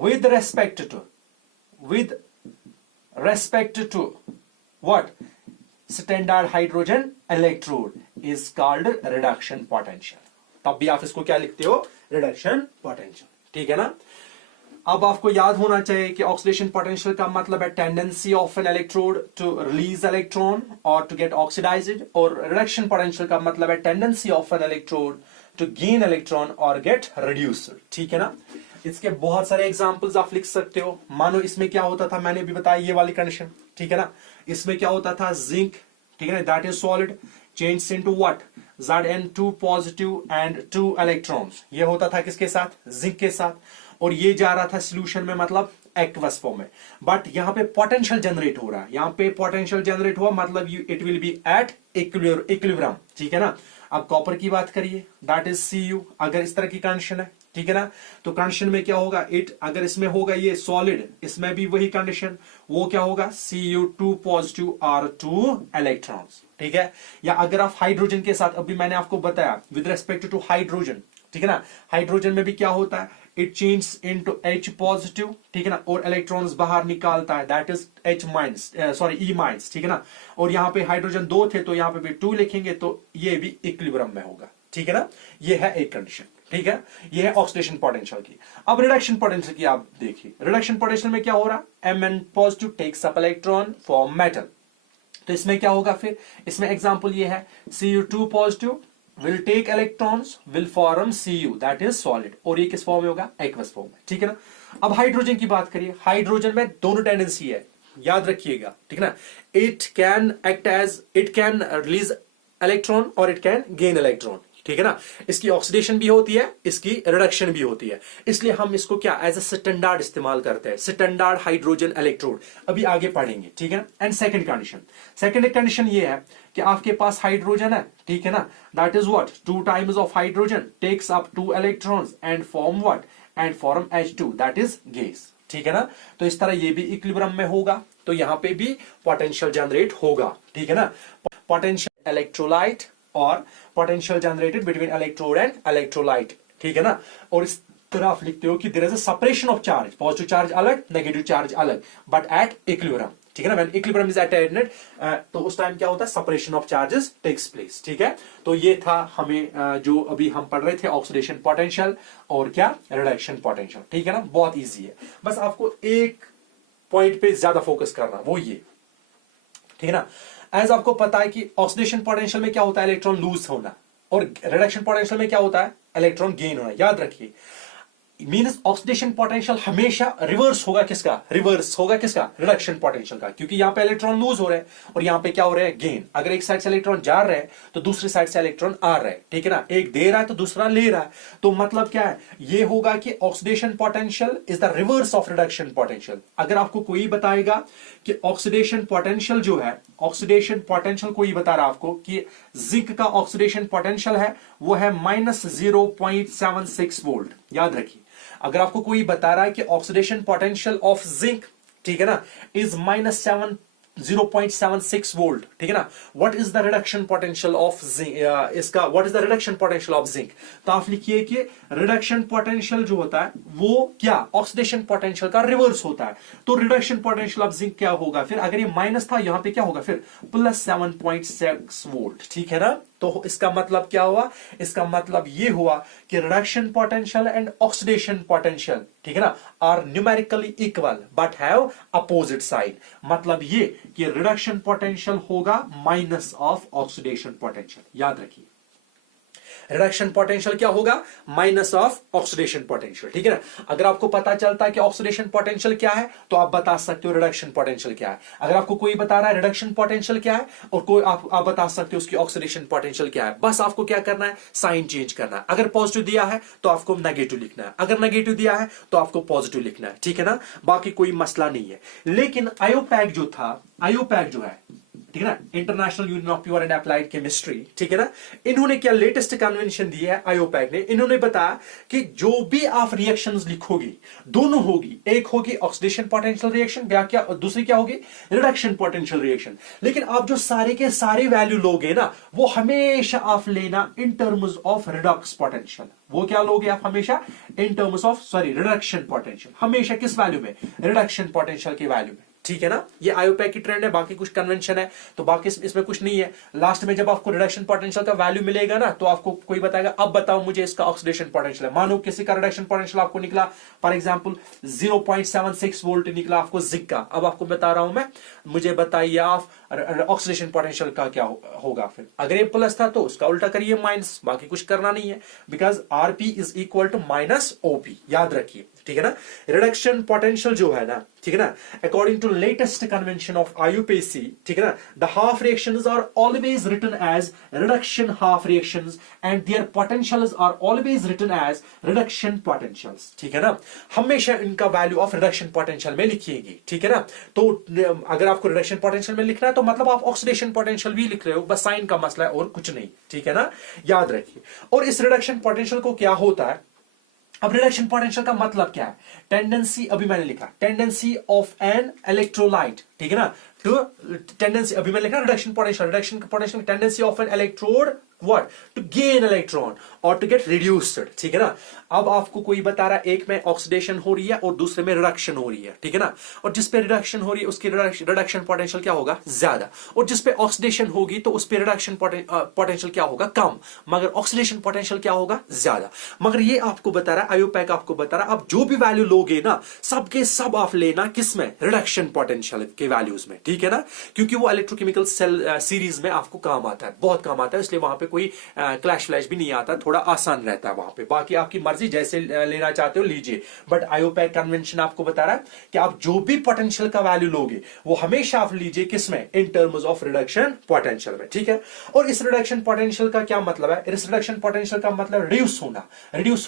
with respect to what, standard hydrogen electrode is called reduction potential, तब भी आप इसको क्या लिखते हो, reduction potential, ठीक है ना। अब आपको याद होना चाहिए कि ऑक्सीडेशन पोटेंशियल का मतलब है tendency of an electrode to release electron और टू गेट ऑक्सीडाइज्ड, और रिडक्शन पोटेंशियल का मतलब है tendency of an electrode to gain electron और गेट रिड्यूस्ड, ठीक है ना। इसके बहुत सारे एग्जांपल्स आप लिख सकते हो। मानो इसमें क्या होता था, मैंने भी बताया ये वाली कंडीशन, ठीक है ना, इसमें क्या होता था, जिंक, ठीक है ना, that is solid, change into what, Zn2 positive and 2 electrons, ये होता था किसके साथ, जिंक के साथ, और ये जा रहा था सॉल्यूशन में, मतलब एक्वस फॉर्म में, बट यहां पे पोटेंशियल जनरेट हो रहा है, यहां पे पोटेंशियल जनरेट हुआ मतलब it will be eight equilibrium, ठीक है ना। अब कॉपर की बात करिए, दैट इज Cu, अगर इस तरह की कंडीशन है, ठीक है ना, तो कंडीशन में क्या होगा, इट अगर इसमें होगा ये सॉलिड, इसमें भी वही कंडीशन, वो क्या होगा, Cu2 पॉजिटिव और 2 इलेक्ट्रॉन्स, ठीक है। या अगर आप हाइड्रोजन के साथ, अभी मैंने आपको बताया विद रेस्पेक्ट टू हाइड्रोजन, ठीक है ना, हाइड्रोजन में भी क्या होता है, it change into H positive, ठीक है ना, और इलेक्ट्रॉन्स बाहर निकालता है, that is H minus, sorry E minus, ठीक है ना। और यहाँ पे हाइड्रोजन 2 थे, तो यहाँ पे भी 2 लिखेंगे, तो ये भी इक्विलिब्रियम में होगा, ठीक है ना। ये है एक कंडीशन, ठीक है, ये है ऑक्सीडेशन पोटेंशियल की। अब रिडक्शन पोटेंशियल की आप देखिए, रिडक्शन पोटेंशियल में क्या हो रहा है, Mn positive takes up electron from metal, तो इसमें क्या होगा, फिर इसमें एग्जांपल ये है, Cu2 positive will take electrons will form Cu, that is solid, और ये किस फॉर्म में होगा, एक्वस फॉर्म में, ठीक है ना। अब हाइड्रोजन की बात करिए, हाइड्रोजन में दोनों टेंडेंसी है, याद रखिएगा, ठीक है ना, इट कैन रिलीज इलेक्ट्रॉन और इट कैन गेन इलेक्ट्रॉन, ठीक है ना। इसकी ऑक्सीडेशन भी होती है, इसकी रिडक्शन भी होती है, इसलिए हम इसको क्या एज ए स्टैंडर्ड इस्तेमाल करते हैं, स्टैंडर्ड हाइड्रोजन इलेक्ट्रोड, अभी आगे पढ़ेंगे, ठीक है। एंड सेकंड कंडीशन ये है कि आपके पास हाइड्रोजन है, ठीक है ना, that is what, 2 times of hydrogen takes up 2 electrons and form what, and form H2, that is gas, ठीक है ना। तो इस तरह ये भी इक्विलिब्रियम में होगा, तो यहां पे भी पोटेंशियल जनरेट होगा, ठीक है ना। पोटेंशियल इलेक्ट्रोलाइट और potential generated between electrode and electrolyte, ठीक है ना। और इस तरह आप लिखते हो कि there is a separation of charge, positive charge अलग, नेगेटिव चार्ज अलग, बट एट इक्विलिब्रियम, ठीक है ना, when equilibrium is attained, तो उस टाइम क्या होता है, separation of charges takes place, ठीक है। तो ये था हमें जो अभी हम पढ़ रहे थे ऑक्सीडेशन पोटेंशियल और क्या रिडक्शन पोटेंशियल, ठीक है ना, बहुत इजी है। बस आपको एक पॉइंट पे ज्यादा फोकस करना, वो ये, ठीक है ना। एज आपको पता है कि ऑक्सीडेशन पोटेंशियल में क्या होता है, इलेक्ट्रॉन लूज होना, और रिडक्शन पोटेंशियल में क्या होता है, इलेक्ट्रॉन गेन होना। याद रखिए, मीन्स ऑक्सीडेशन पोटेंशियल हमेशा रिवर्स होगा किसका, रिवर्स होगा किसका, रिडक्शन पोटेंशियल का, क्योंकि यहां पे इलेक्ट्रॉन लूज हो रहे हैं और यहां पे क्या हो रहा है, गेन। अगर एक साइड से इलेक्ट्रॉन जा रहे हैं तो दूसरी साइड से इलेक्ट्रॉन आ रहे हैं, ठीक है ना, एक दे रहा है तो दूसरा ले रहा है। तो मतलब क्या है, ये होगा कि oxidation potential is the reverse of reduction potential. अगर आपको कोई बताएगा कि ऑक्सीडेशन पोटेंशियल जो है, ऑक्सीडेशन पोटेंशियल कोई बता रहा है आपको कि जिंक का ऑक्सीडेशन पोटेंशियल है वो है -0.76 वोल्ट। याद रखिए, अगर आपको कोई बता रहा है कि ऑक्सीडेशन पोटेंशियल ऑफ जिंक, ठीक है ना, इज -0.76 वोल्ट, ठीक है ना, what is the reduction potential of zinc, इसका what is the reduction potential of zinc, तो आप लिखिए कि रिडक्शन पोटेंशियल जो होता है वो क्या, ऑक्सीडेशन पोटेंशियल का रिवर्स होता है। तो रिडक्शन पोटेंशियल ऑफ जिंक क्या होगा, फिर अगर ये माइनस था यहां पे क्या होगा, फिर +7.6 वोल्ट, ठीक है ना। तो इसका मतलब क्या हुआ, इसका मतलब ये हुआ कि reduction potential and oxidation potential, ठीक है ना, are numerically equal but have opposite side. मतलब ये कि रिडक्शन पोटेंशियल होगा माइनस ऑफ ऑक्सीडेशन पोटेंशियल। याद रखिए, रिडक्शन पोटेंशियल क्या होगा, माइनस ऑफ ऑक्सीडेशन पोटेंशियल, ठीक है ना। अगर आपको पता चलता है कि ऑक्सीडेशन पोटेंशियल क्या है तो आप बता सकते हो रिडक्शन पोटेंशियल क्या है। अगर आपको कोई बता रहा है रिडक्शन पोटेंशियल क्या है और कोई आप बता सकते हो उसकी ऑक्सीडेशन पोटेंशियल क्या है। बस आपको क्या करना है, साइन चेंज करना है। अगर पॉजिटिव दिया है तो आपको नेगेटिव लिखना है, अगर नेगेटिव दिया है तो आपको पॉजिटिव लिखना है, ठीक है ना, बाकी कोई मसला नहीं है। लेकिन आयोपैक जो था, आयोपैक जो है, ठीक है ना, international union of pure and applied chemistry, ठीक है ना, इन्होंने क्या लेटेस्ट कन्वेंशन दी है आयोपैक ने, इन्होंने बताया कि जो भी आप रिएक्शंस लिखोगे दोनों होगी, एक होगी ऑक्सीडेशन पोटेंशियल रिएक्शन, क्या दूसरी क्या होगी, रिडक्शन पोटेंशियल रिएक्शन। लेकिन आप जो सारे के सारे वैल्यू लोगे ना वो हमेशा आप लेना in terms of Redux potential. वो क्या लोगे आप हमेशा, in terms of reduction potential, हमेशा किस वैल्यू में, रिडक्शन पोटेंशियल के वैल्यू में, ठीक है ना। ये आयोपैक की ट्रेंड है, बाकी कुछ कन्वेंशन है तो बाकी इसमें कुछ नहीं है। लास्ट में जब आपको रिडक्शन पोटेंशियल का वैल्यू मिलेगा ना तो आपको कोई बताएगा अब बताओ मुझे इसका ऑक्सीडेशन पोटेंशियल है। मानो किसी का रिडक्शन पोटेंशियल आपको निकला फॉर एग्जांपल 0.76 वोल्ट निकला आपको जिंक का, अब आपको बता रहा हूं मैं, मुझे बताइए आप ऑक्सीडेशन पोटेंशियल का क्या होगा। फिर अगर ये प्लस था तो उसका उल्टा करिए माइनस, बाकी कुछ करना नहीं है, because RP is equal to minus OP. याद रखिए, ठीक है ना। रिडक्शन पोटेंशियल जो है ना, ठीक है ना, according to latest convention of IUPAC, ठीक है ना, the half reactions are always written as reduction half reactions and their potentials are always written as reduction potentials, ठीक है ना। हमेशा इनका वैल्यू ऑफ रिडक्शन पोटेंशियल में लिखिएगी, ठीक है ना। तो अगर आपको रिडक्शन पोटेंशियल में लिखना है तो मतलब आप ऑक्सीडेशन पोटेंशियल भी लिख रहे हो, बस साइन का मसला है और कुछ नहीं, ठीक है ना, याद रखिए। और इस रिडक्शन पोटेंशियल को क्या होता है, अब रिडक्शन पोटेंशियल का मतलब क्या है, टेंडेंसी, अभी मैंने लिखा टेंडेंसी ऑफ एन इलेक्ट्रोलाइट, ठीक है ना, टू टेंडेंसी, अभी मैंने लिखा reduction potential tendency of an electrode what to gain electron or to get reduced, ठीक है ना। अब आपको कोई बता रहा है एक में ऑक्सीडेशन हो रही है और दूसरे में रिडक्शन हो रही है, ठीक है ना, और जिस पे रिडक्शन हो रही है उसकी रिडक्शन पोटेंशियल क्या होगा, ज्यादा, और जिस पे ऑक्सीडेशन होगी तो उस पे रिडक्शन पोटेंशियल क्या होगा, कम, मगर ऑक्सीडेशन पोटेंशियल क्या होगा, ज्यादा। मगर ये आपको बता रहा है, आयोपैक आपको बता रहा है आप जो भी वैल्यू लोगे ना सबके सब आप लेना किसमें, रिडक्शन पोटेंशियल के वैल्यूज में, ठीक है ना, क्योंकि वो इलेक्ट्रोकेमिकल सेल सीरीज में आपको काम आता है, बहुत काम आता है, इसलिए वहां पे कोई क्लैश फ्लैश भी नहीं आता, थोड़ा आसान रहता है वहां पे। बाकी आपकी मर्जी, जैसे लेना चाहते हो लीजिए, बट आयोपैक कन्वेंशन आपको बता रहा है कि आप जो भी पोटेंशियल का वैल्यू लोगे वो हमेशा आप लीजिए किसमें, in terms of reduction potential में, ठीक है। और इस रिडक्शन पोटेंशियल का क्या मतलब है, इस रिडक्शन पोटेंशियल का मतलब रिड्यूस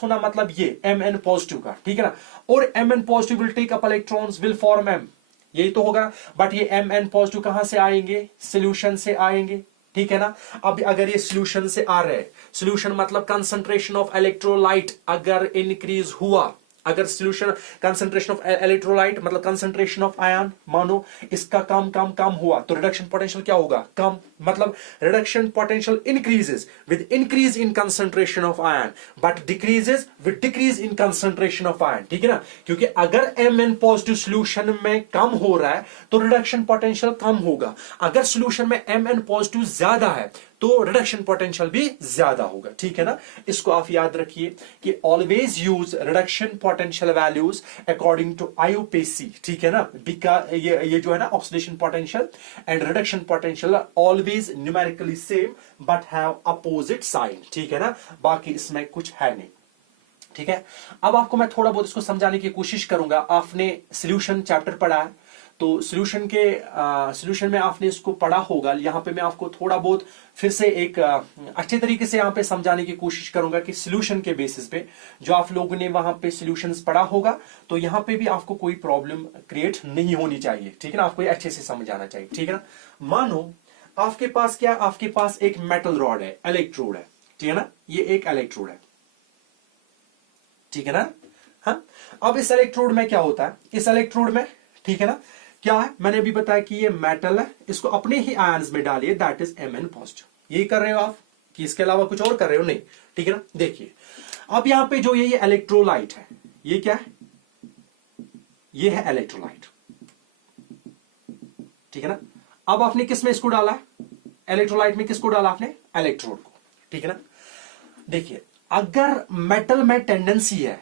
होना मतलब ये Mn पॉजिटिव का, ठीक है ना, और Mn positive will take up electrons will form M, यही तो होगा, बट ये Mn पॉजिटिव कहां से आएंगे, सॉल्यूशन से आएंगे, ठीक है ना। अब अगर ये सॉल्यूशन से आ रहे हैं, सॉल्यूशन मतलब कंसंट्रेशन ऑफ इलेक्ट्रोलाइट अगर इंक्रीज हुआ, अगर सोल्यूशन कंसंट्रेशन ऑफ इलेक्ट्रोलाइट मतलब कंसंट्रेशन ऑफ आयन मानो इसका कम हुआ तो रिडक्शन पोटेंशियल क्या होगा, कम, मतलब reduction potential increases with increase in concentration of ion but decreases with decrease in concentration of ion, ठीक है ना, क्योंकि अगर Mn पॉजिटिव सोल्यूशन में कम हो रहा है तो रिडक्शन पोटेंशियल कम होगा, अगर सोल्यूशन में Mn पॉजिटिव ज्यादा है तो रिडक्शन पोटेंशियल भी ज्यादा होगा, ठीक है ना। इसको आप याद रखिए कि always use reduction potential values according to IUPAC, ठीक है ना, ये जो है ना oxidation potential and reduction potential always numerically same but have opposite sign, ठीक है ना, बाकी इसमें कुछ है नहीं, ठीक है। अब आपको मैं थोड़ा बहुत इसको समझाने की कोशिश करूंगा। आपने सॉल्यूशन चैप्टर पढ़ा है तो सॉल्यूशन में आपने इसको पढ़ा होगा, यहां पे मैं आपको थोड़ा बहुत फिर से एक अच्छे तरीके से यहां पे समझाने की कोशिश करूंगा कि सॉल्यूशन के बेसिस पे जो आप लोगों ने वहां पे सॉल्यूशंस पढ़ा होगा तो यहां पे भी आपको कोई प्रॉब्लम क्रिएट नहीं होनी चाहिए, ठीक है ना, आपको ये अच्छे से समझ आना चाहिए, ठीक है ना। मानो आपके पास क्या, आपके पास एक मेटल रॉड है, इलेक्ट्रोड है, ठीक है ना, ये एक इलेक्ट्रोड है, ठीक है ना। हाँ, अब इस इलेक्ट्रोड में क्या होता है, इस इलेक्ट्रोड में, ठीक है ना, क्या है, मैंने अभी बताया कि ये मेटल है, इसको अपने ही आयंस में डालिए, दैट इज Mn पॉजिटिव। यही कर रहे हो आप कि इसके अलावा कुछ और कर रहे हो, नहीं, ठीक है ना। देखिए अब यहां पे जो ये इलेक्ट्रोलाइट है, ये क्या है, ये है इलेक्ट्रोलाइट, ठीक है ना। अब आपने किस में इसको डाला, इलेक्ट्रोलाइट में किसको डाला आपने, इलेक्ट्रोड को, ठीक है ना। देखिए अगर मेटल में टेंडेंसी है,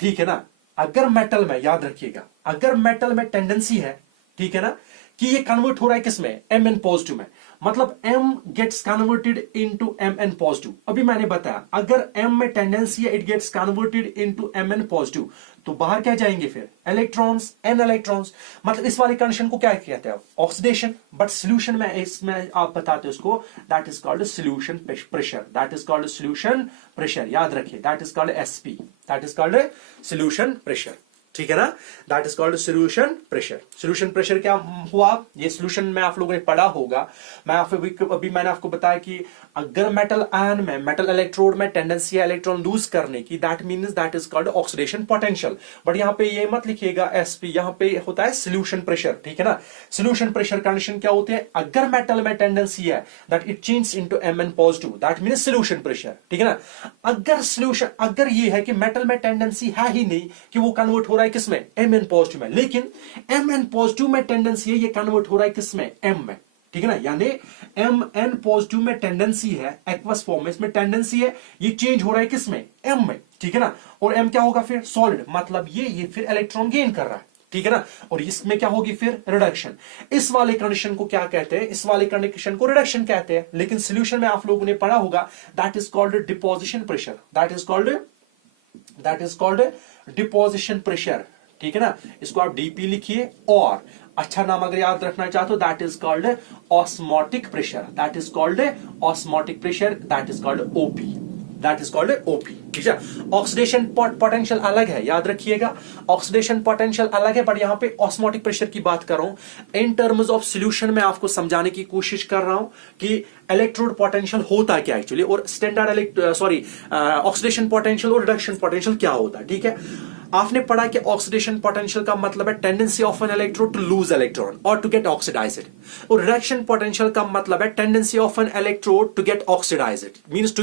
ठीक है ना, अगर मेटल में, याद रखिएगा, अगर मेटल में टेंडेंसी है, ठीक है ना, कि ये कन्वर्ट हो रहा है किसमें, Mn पॉजिटिव में, मतलब M gets converted into Mn positive. अभी मैंने बताया अगर M में टेंडेंसी है, it gets converted into Mn positive, तो बाहर क्या जाएंगे फिर, इलेक्ट्रॉन्स, n इलेक्ट्रॉन्स, मतलब इस वाली कंडीशन को क्या कहते हैं, ऑक्सीडेशन। बट सॉल्यूशन में इसमें आप बताते हो उसको, that is called solution pressure, that is called solution pressure, याद रखिए, that is called SP, that is called solution pressure, ठीक है ना, that is called solution pressure. Solution pressure क्या हुआ, ये सॉल्यूशन में आप लोगों ने पढ़ा होगा, मैं अभी मैंने आपको बताया कि अगर मेटल आयन में, मेटल इलेक्ट्रोड में टेंडेंसी है इलेक्ट्रॉन लूज करने की, that means that is called oxidation potential. But यहां पे ये मत लिखिएगा SP, यहां पे होता है सॉल्यूशन प्रेशर, ठीक है ना। सॉल्यूशन प्रेशर कंडीशन क्या होती है, अगर मेटल में टेंडेंसी है that it change into Mn positive, that means solution pressure, ठीक है ना। अगर सॉल्यूशन, अगर ये है कि मेटल में टेंडेंसी है ही नहीं कि वो कन्वर्ट हो रहा है किसमें, Mn पॉजिटिव में, लेकिन Mn पॉजिटिव में टेंडेंसी है, ये कन्वर्ट हो रहा है किसमें, M में, ठीक है ना, यानी Mn पॉजिटिव में टेंडेंसी है, एक्वस फॉर्म में इसमें टेंडेंसी है, ये चेंज हो रहा है किसमें, M में, ठीक है ना। और M क्या होगा फिर, सॉलिड, मतलब ये फिर इलेक्ट्रॉन गेन कर रहा है, ठीक है ना, और इसमें क्या होगी फिर, रिडक्शन। इस वाले कंडीशन को क्या कहते हैं, इस वाले कंडीशन को रिडक्शन कहते हैं, लेकिन सॉल्यूशन में आप लोगों ने पढ़ा होगा, that is called deposition pressure, that is called deposition pressure, ठीक है ना। इसको आप DP लिखिए, और अच्छा नाम अगर याद रखना चाहते हो, that is called osmotic pressure, that is called osmotic pressure, that is called OP, that is called OP, ठीक है। ऑक्सीडेशन पोटेंशियल अलग है, याद रखिएगा, ऑक्सीडेशन पोटेंशियल अलग है, बट यहां पे ऑस्मोटिक प्रेशर की बात कर रहा हूं। इन टर्म्स ऑफ सॉल्यूशन में आपको समझाने की कोशिश कर रहा हूं कि इलेक्ट्रोड पोटेंशियल होता क्या एक्चुअली, और स्टैंडर्ड ऑक्सीडेशन पोटेंशियल और रिडक्शन पोटेंशियल क्या होता है, ठीक है। आपने पढ़ा कि ऑक्सीडेशन पोटेंशियल का मतलब है tendency of an electrode to lose electron और टू गेट ऑक्सीडाइज्ड, और रिडक्शन पोटेंशियल का मतलब है tendency of an electrode to get oxidized, means to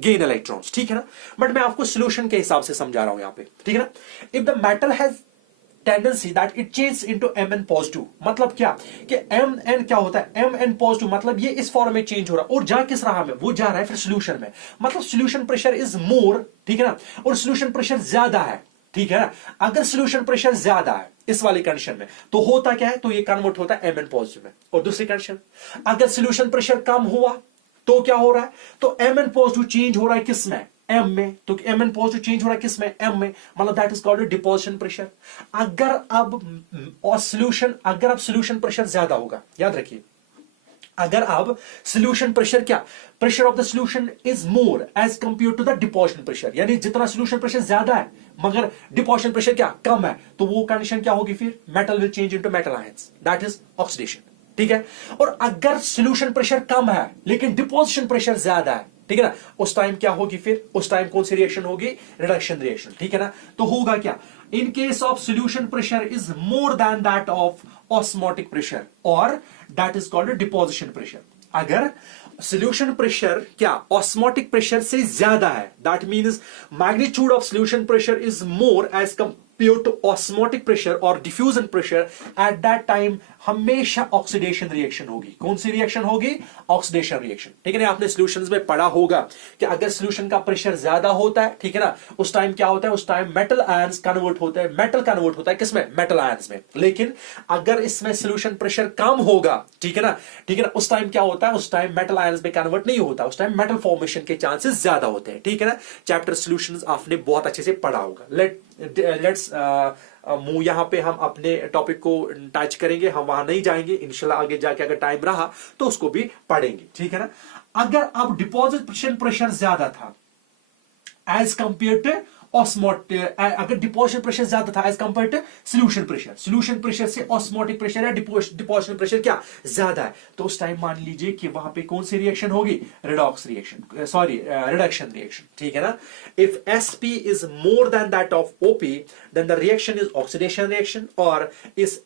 gain electrons, ठीक है ना। बट मैं आपको सॉल्यूशन के हिसाब से समझा रहा हूं यहां पे, ठीक है ना। If the metal has tendency that it change into Mn positive, मतलब क्या कि Mn क्या होता है, Mn पॉजिटिव, मतलब ये इस फॉर्म में चेंज हो रहा है, और जा किस रहा में, वो जा रहा है फिर सॉल्यूशन में, मतलब सॉल्यूशन प्रेशर इज मोर, ठीक है ना, और सॉल्यूशन प्रेशर ज्यादा है, ठीक है ना। अगर सॉल्यूशन प्रेशर ज्यादा है इस वाली कंडीशन में तो होता क्या है, तो ये कन्वर्ट होता है Mn पॉजिटिव में। और दूसरी कंडीशन, अगर सॉल्यूशन प्रेशर कम हुआ तो क्या हो रहा है, तो Mn पॉजिटिव चेंज हो रहा है किसमें, M में, तो Mn पॉजिटिव चेंज हो रहा है किसमें, M में, मतलब that is called deposition pressure. अगर अब सॉल्यूशन प्रेशर ज्यादा होगा, याद रखिए, अगर अब सॉल्यूशन प्रेशर क्या, pressure of the solution is more as compare to the deposition pressure, यानी जितना सॉल्यूशन प्रेशर ज्यादा है मगर डिपोजिशन प्रेशर क्या, कम है, तो वो कंडीशन क्या होगी फिर, metal will change into metal ions, that is oxidation, ठीक है। और अगर सॉल्यूशन प्रेशर कम है लेकिन डिपोजिशन प्रेशर ज्यादा है, ठीक है ना, उस टाइम क्या होगी, फिर उस टाइम कौन सी रिएक्शन होगी, रिडक्शन रिएक्शन, ठीक है ना। तो होगा क्या, in case of solution pressure is more than that of osmotic pressure और that is called deposition pressure. अगर सोल्यूशन प्रेशर क्या ऑस्मोटिक प्रेशर से ज्यादा है, that means magnitude of solution pressure is more as compare to osmotic pressure और diffusion pressure, at that time हमेशा oxidation reaction होगी। कौन सी रिएक्शन होगी, ऑक्सीडेशन रिएक्शन, ठीक है ना। आपने सॉल्यूशंस में पढ़ा होगा कि अगर सॉल्यूशन का प्रेशर ज्यादा होता है, ठीक है ना, उस टाइम क्या होता है, उस टाइम मेटल आयंस कन्वर्ट होता है, मेटल कन्वर्ट होता है किसमें, मेटल आयंस में। लेकिन अगर इसमें सॉल्यूशन प्रेशर कम होगा, ठीक है ना, ठीक है ना, उस टाइम क्या होता है, उस टाइम मेटल आयंस में कन्वर्ट नहीं होता, उस टाइम मेटल फॉर्मेशन के चांसेस ज्यादा होते हैं, ठीक है ना। चैप्टर सॉल्यूशंस आपने बहुत अच्छे से पढ़ा होगा। लेट्स मूव, यहां पे हम अपने टॉपिक को टच करेंगे, हम वहां नहीं जाएंगे, इंशाल्लाह आगे जाके अगर टाइम रहा तो उसको भी पढ़ेंगे, ठीक है ना। अगर अब डिपोजिशन प्रेशर ज्यादा था एज कंपेयर टू ऑस्मोटिक, अगर डिपोजिशन प्रेशर ज्यादा था as compare to solution pressure, solution pressure से ऑस्मोटिक प्रेशर या डिपोजिशन प्रेशर क्या ज्यादा है, तो उस टाइम मान लीजिए कि वहां पे कौन सी रिएक्शन होगी, redox reaction, sorry reduction reaction, ठीक है ना। If Sp is more than that of OP then the reaction is oxidation reaction, or is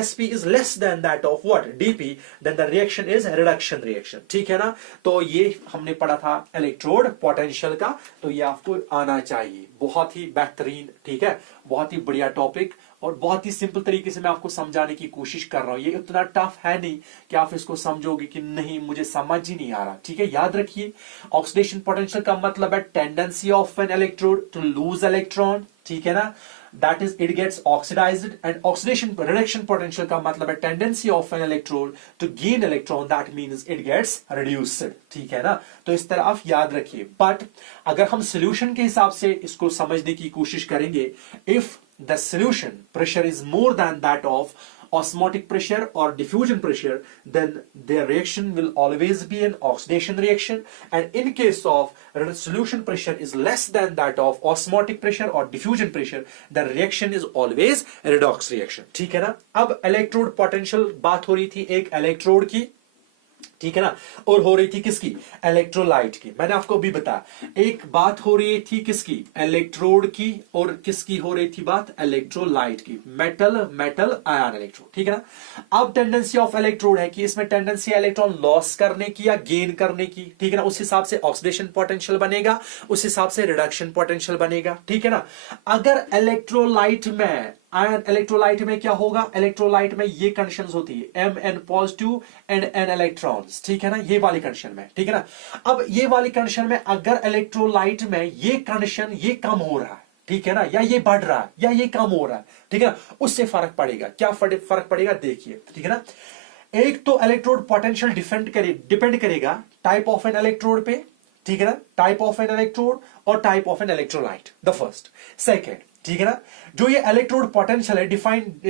Sp is less than that of what, Dp, then the reaction is reduction reaction, ठीक है ना। तो ये हमने पढ़ा था इलेक्ट्रोड पोटेंशियल का, तो ये आपको आना चाहिए, बहुत ही बेहतरीन, ठीक है, बहुत ही बढ़िया टॉपिक और बहुत ही सिंपल तरीके से मैं आपको समझाने की कोशिश कर रहा हूं। ये इतना टफ है नहीं कि आप इसको समझोगे कि नहीं मुझे समझ ही नहीं आ रहा, ठीक है। याद रखिए, ऑक्सीडेशन पोटेंशियल का मतलब है tendency of an electrode to lose electron, ठीक है ना, that is it gets oxidized, and oxidation reduction potential का मतलब है tendency of an electrode to gain electron, that means it gets reduced, ठीक है ना। तो इस तरह आप याद रखिए। बट अगर हम solution के हिसाब से इसको समझने की कोशिश करेंगे, if the solution pressure is more than that of osmotic pressure or diffusion pressure, then their reaction will always be an oxidation reaction, and in case of solution pressure is less than that of osmotic pressure or diffusion pressure, the reaction is always redox reaction, ठीक है ना। अब electrode potential बात हो रही थी एक electrode की, ठीक है ना, और हो रही थी किसकी, इलेक्ट्रोलाइट की। मैंने आपको भी बताया एक बात हो रही थी किसकी, इलेक्ट्रोड की, और किसकी हो रही थी बात, इलेक्ट्रोलाइट की, मेटल आयन इलेक्ट्रोड, ठीक है ना। अब टेंडेंसी ऑफ इलेक्ट्रोड है कि इसमें टेंडेंसी है इलेक्ट्रॉन लॉस करने की या गेन करने की, ठीक है ना। उस हिसाब से ऑक्सीडेशन पोटेंशियल बनेगा, उस हिसाब से रिडक्शन पोटेंशियल बनेगा, ठीक है ना। अगर इलेक्ट्रोलाइट में आयन, इलेक्ट्रोलाइट में क्या होगा, इलेक्ट्रोलाइट में ये कंडीशंस होती है Mn positive and N electrons, ठीक है ना, ये वाली कंडीशन में, ठीक है ना। अब ये वाली कंडीशन में अगर इलेक्ट्रोलाइट में ये कंडीशन ये कम हो रहा है, ठीक है ना, या ये बढ़ रहा है या ये कम हो रहा है, ठीक है ना, उससे फर्क पड़ेगा। क्या फर्क पड़ेगा देखिए, ठीक है ना। एक तो इलेक्ट्रोड पोटेंशियल डिपेंड करेगा टाइप ऑफ एन इलेक्ट्रोड पे, ठीक है ना, टाइप ऑफ एन इलेक्ट्रोड और type of an electrolyte, the first. Second, ठीक है ना, जो ये इलेक्ट्रोड पोटेंशियल है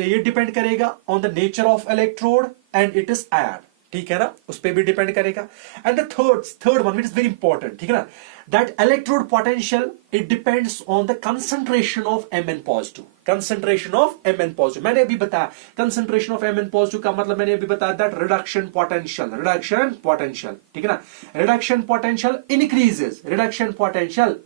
ये डिपेंड करेगा on the nature of electrode and it is ion, ठीक है ना, उस पर भी डिपेंड करेगा। And the third one which is very important, ठीक है ना, that electrode potential it depends on the concentration of Mn positive, concentration of Mn positive. मैंने अभी बताया कंसंट्रेशन ऑफ Mn पॉजिटिव का मतलब मैंने अभी बताया दैट रिडक्शन पोटेंशियल, ठीक है ना। Reduction potential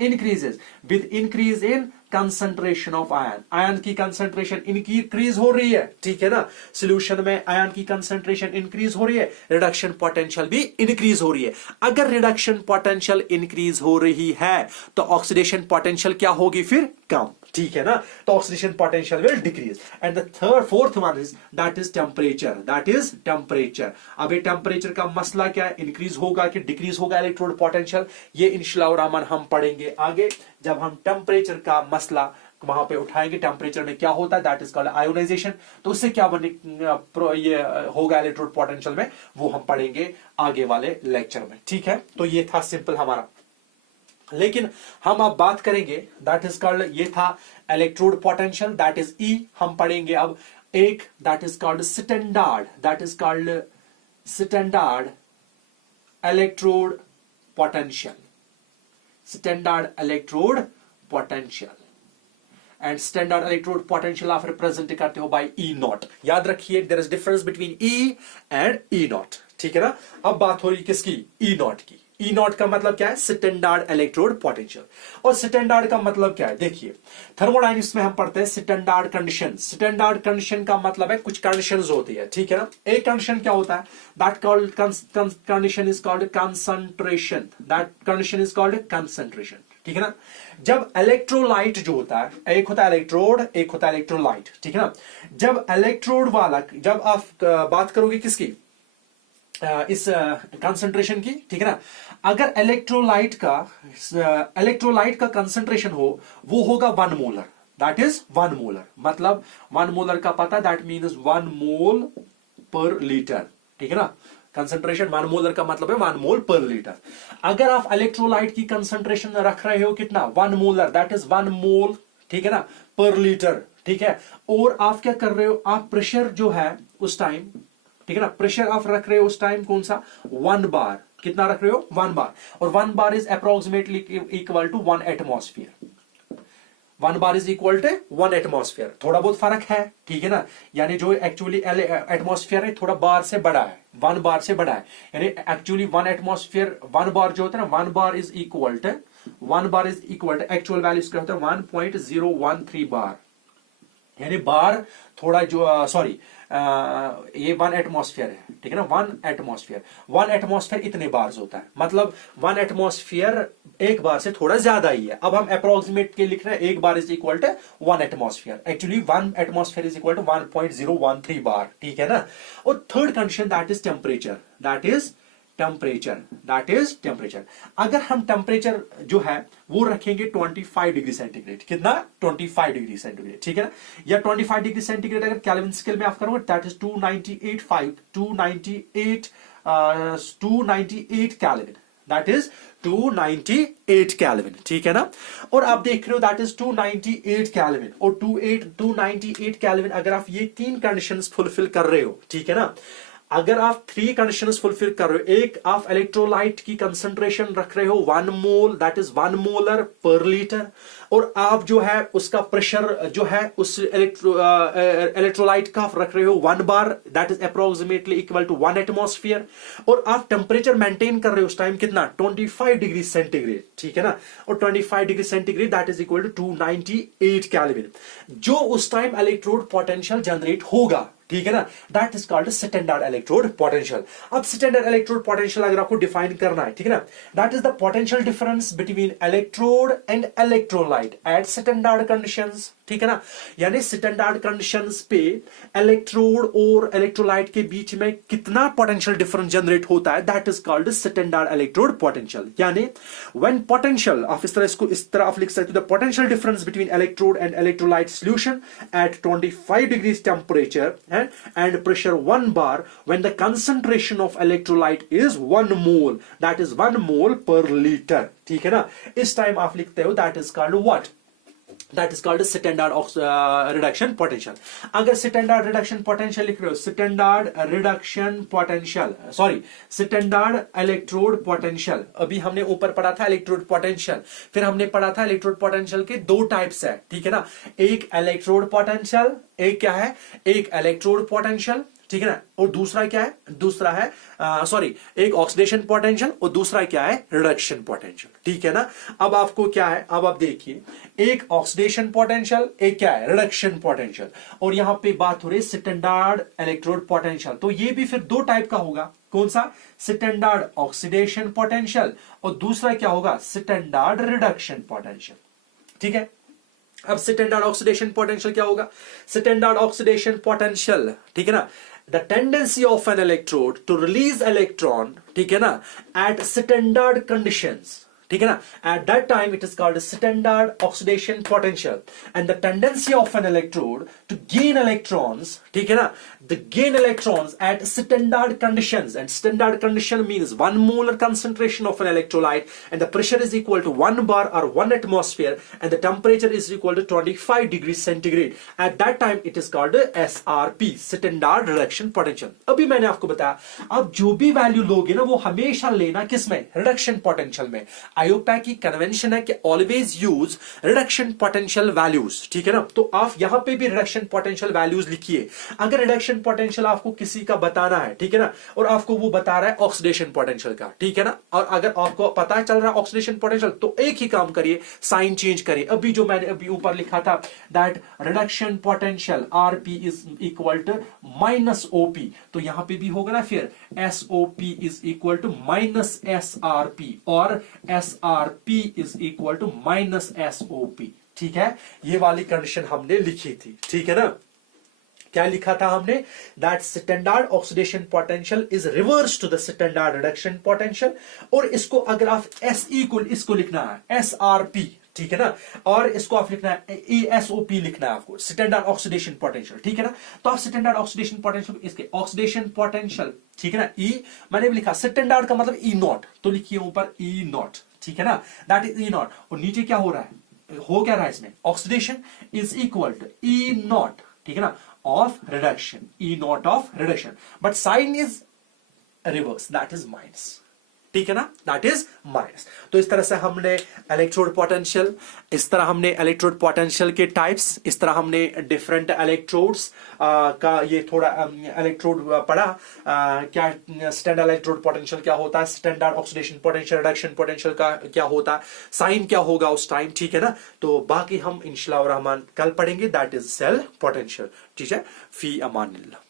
increases with increase in concentration of ion, ion की कंसंट्रेशन इंक्रीज हो रही है, ठीक है ना, सॉल्यूशन में आयन की कंसंट्रेशन इंक्रीज हो रही है, रिडक्शन पोटेंशियल भी इंक्रीज हो रही है। अगर रिडक्शन पोटेंशियल इंक्रीज हो रही है तो ऑक्सीडेशन पोटेंशियल क्या होगी, फिर कम, ठीक है ना। तो oxidation potential will decrease. And the fourth one is that is temperature. अब ये टेम्परेचर का मसला क्या है, इंक्रीज होगा कि डिक्रीज होगा इलेक्ट्रोड पोटेंशियल, ये इंशाल्लाह रहमान हम पढ़ेंगे आगे जब हम टेम्परेचर का मसला वहां पे उठाएंगे। टेम्परेचर में क्या होता है, दैट इज कॉल्ड आयोनाइजेशन। तो उससे क्या बने ये होगा इलेक्ट्रोड पोटेंशियल में, वो हम पढ़ेंगे आगे वाले लेक्चर में, ठीक है। तो ये था सिंपल हमारा, लेकिन हम अब बात करेंगे दैट इज कॉल्ड, ये था electrode potential, that is E. हम पढ़ेंगे अब एक that is called standard electrode potential, and standard electrode potential आप रिप्रेजेंट करते हो बाय ई नॉट। याद रखिए there is difference between E and E naught, ठीक है ना। अब बात हो रही किसकी, ई नॉट की, ई नॉट का मतलब क्या है, स्टैंडर्ड इलेक्ट्रोड पोटेंशियल। और स्टैंडर्ड का मतलब क्या है, देखिए थर्मोडायनेमिक्स में हम पढ़ते हैं स्टैंडर्ड कंडीशन। स्टैंडर्ड कंडीशन का मतलब है कुछ कंडीशंस होती है, ठीक है ना। एक कंडीशन क्या होता है, that called condition is called concentration, that condition is called concentration, ठीक है ना। जब इलेक्ट्रोलाइट जो होता है, एक होता है इलेक्ट्रोड, एक होता है इलेक्ट्रोलाइट, ठीक है ना। जब इलेक्ट्रोड वाला, जब आप बात करोगे किसकी, इस कंसंट्रेशन की, ठीक है ना। अगर इलेक्ट्रोलाइट का कंसंट्रेशन हो, वो होगा 1 मोलर, दैट इज 1 मोलर। मतलब 1 मोलर का पता, दैट मीन्स 1 मोल पर लीटर, ठीक है ना। कंसंट्रेशन 1 मोलर का मतलब है 1 मोल पर लीटर। अगर आप इलेक्ट्रोलाइट की कंसंट्रेशन रख रहे हो कितना, 1 मोलर, दैट इज 1 मोल, ठीक है ना, पर लीटर, ठीक है। और आप क्या कर रहे हो, आप प्रेशर जो है उस टाइम, ठीक है ना, प्रेशर आप रख रहे हो उस टाइम कौन सा, 1 बार। कितना रख रहे हो, 1 बार। और 1 bar is approximately equal to 1 atmosphere. 1 bar is equal to 1 atmosphere. थोड़ा बहुत फर्क है, ठीक है ना। यानी जो एक्चुअली एटमॉस्फेयर है थोड़ा बार से बड़ा है, 1 बार से बड़ा है। यानी एक्चुअली 1 एटमॉस्फेयर, 1 बार जो होता है ना, 1 bar is equal to actual value इसका होता है 1.013 बार। यानी बार थोड़ा जो सॉरी ये 1 एटमॉस्फेयर है, ठीक है ना। 1 एटमॉस्फेयर इतने बार होता है, मतलब 1 एटमॉस्फेयर एक बार से थोड़ा ज्यादा ही है। अब हम अप्रोक्सीमेट के लिख रहे हैं, एक bar is equal to 1 atmosphere. Actually 1 atmosphere is equal to 1.013 bar, ठीक है ना। और third condition that is temperature, temperature. अगर हम टेम्परेचर जो है वो रखेंगे 25 डिग्री सेंटीग्रेड, कितना, 25 डिग्री सेंटीग्रेड, ठीक है ना। या 25 डिग्री सेंटीग्रेड अगर केल्विन स्केल में आप करोगे, that is 298 kelvin, that is 298 kelvin, ठीक है ना। और आप देख रहे हो दैट इज 298 केल्विन और 298 केल्विन। अगर आप ये 3 कंडीशंस फुलफिल कर रहे हो, ठीक है ना, अगर आप 3 कंडीशंस फुलफिल कर रहे हो, एक आप इलेक्ट्रोलाइट की कंसंट्रेशन रख रहे हो 1 मोल, दैट इज 1 मोलर पर लीटर, और आप जो है उसका प्रेशर जो है उस इलेक्ट्रोलाइट का रख रहे हो 1 bar, that is approximately equal to 1 atmosphere, और आप टेम्परेचर मेंटेन कर रहे हो उस टाइम कितना, 25 डिग्री सेंटीग्रेड, ठीक है ना। और 25 degree centigrade that is equal to 298 kelvin. जो उस टाइम इलेक्ट्रोड पोटेंशियल जनरेट होगा, ठीक है ना, that is called standard electrode potential. अब स्टैंडर्ड इलेक्ट्रोड पोटेंशियल अगर आपको डिफाइन करना है, ठीक है ना, that is the potential difference between electrode and electrolyte at standard conditions, ठीक है ना। यानी स्टैंडर्ड कंडीशंस पे इलेक्ट्रोड और इलेक्ट्रोलाइट के बीच में कितना पोटेंशियल डिफरेंस जनरेट होता है, that is called standard electrode potential. यानी व्हेन पोटेंशियल, आप इस तरह इसको इस तरह आप लिख सकते हो, the potential difference between electrode and electrolyte solution at 25 degree temperature and pressure 1 bar when the concentration of electrolyte is 1 mole, that is 1 mole per liter, ठीक है ना। इस टाइम आप लिखते हो that is called what, that is called standard reduction potential। अगर standard reduction potential लिख रहे हो, standard electrode potential, अभी हमने ऊपर पढ़ा था electrode potential, फिर हमने पढ़ा था electrode potential के 2 टाइप्स है, ठीक है ना। एक electrode potential, एक क्या है, एक electrode potential, ठीक है ना। और दूसरा क्या है, दूसरा है एक ऑक्सीडेशन पोटेंशियल और दूसरा क्या है, रिडक्शन पोटेंशियल, ठीक है ना। अब आपको क्या है, अब आप देखिए, एक ऑक्सीडेशन पोटेंशियल, एक क्या है, रिडक्शन पोटेंशियल, और यहां पे बात हो रही है स्टैंडर्ड इलेक्ट्रोड पोटेंशियल। तो ये भी फिर 2 टाइप का होगा, कौन सा, स्टैंडर्ड ऑक्सीडेशन पोटेंशियल, और दूसरा क्या होगा, स्टैंडर्ड रिडक्शन पोटेंशियल, ठीक है। अब स्टैंडर्ड ऑक्सीडेशन पोटेंशियल क्या होगा, स्टैंडर्ड ऑक्सीडेशन पोटेंशियल, ठीक है ना, the tendency of an electrode to release electron, ठीक है ना, at standard conditions, ठीक है ना, at that time it is called standard oxidation potential, and the tendency of an electrode to gain electrons, ठीक है ना, the gain electrons at standard conditions, and standard condition means 1 molar concentration of an electrolyte and the pressure is equal to 1 bar or 1 atmosphere and the temperature is equal to 25 degrees centigrade, at that time it is called SRP, standard reduction potential। अभी मैंने आपको बताया, अब जो भी value लोगे ना वो हमेशा लेना किसमें, रिडक्शन पोटेंशियल में। IUPAC की कन्वेंशन है कि always use reduction potential values, ठीक है ना। तो आप यहां पे भी रिडक्शन पोटेंशियल वैल्यूज लिखिए। अगर रिडक्शन पोटेंशियल आपको किसी का बताना है, ठीक है ना, और आपको वो बता रहा है ऑक्सीडेशन पोटेंशियल का, ठीक है ना, और अगर आपको पता चल रहा है ऑक्सीडेशन पोटेंशियल, तो एक ही काम करिए, साइन चेंज करिए। अभी जो मैंने अभी ऊपर लिखा था that reduction potential RP is equal to minus OP, तो यहां पे भी होगा ना फिर SOP is equal to minus SRP और SRP is equal to minus SOP, ठीक है। ये वाली कंडीशन हमने लिखी थी, ठीक है ना। क्या लिखा था हमने, that standard oxidation potential is reverse to the standard reduction potential, और इसको अगर आप SE को इसको लिखना है SRP, ठीक है ना, और इसको आप लिखना है ESOP लिखना है आपको, स्टैंडर्ड ऑक्सीडेशन पोटेंशियल, ठीक है ना। तो आप स्टैंडर्ड ऑक्सीडेशन पोटेंशियल इसके ऑक्सीडेशन पोटेंशियल, ठीक है ना, E मैंने भी लिखा स्टैंडर्ड का मतलब E0, तो लिखिए ऊपर E0, ठीक है ना, दैट इज E0, और नीचे क्या हो रहा है, हो क्या रहा है इसमें, oxidation is equal to E0, ठीक है ना, of reduction, E0 of reduction, but sign is reverse, that is minus, ठीक है ना, दैट इज माइनस। तो इस तरह से हमने इलेक्ट्रोड पोटेंशियल, इस तरह हमने इलेक्ट्रोड पोटेंशियल के टाइप्स, इस तरह हमने डिफरेंट इलेक्ट्रोड्स का ये थोड़ा इलेक्ट्रोड पढ़ा, क्या स्टैंडर्ड इलेक्ट्रोड पोटेंशियल क्या होता है, standard oxidation potential, reduction potential का क्या होता है, साइन क्या होगा उस टाइम, ठीक है ना। तो बाकी हम इंशाल्लाह रहमान कल पढ़ेंगे, दैट इज सेल पोटेंशियल, ठीक है। फी अमानिल्लाह।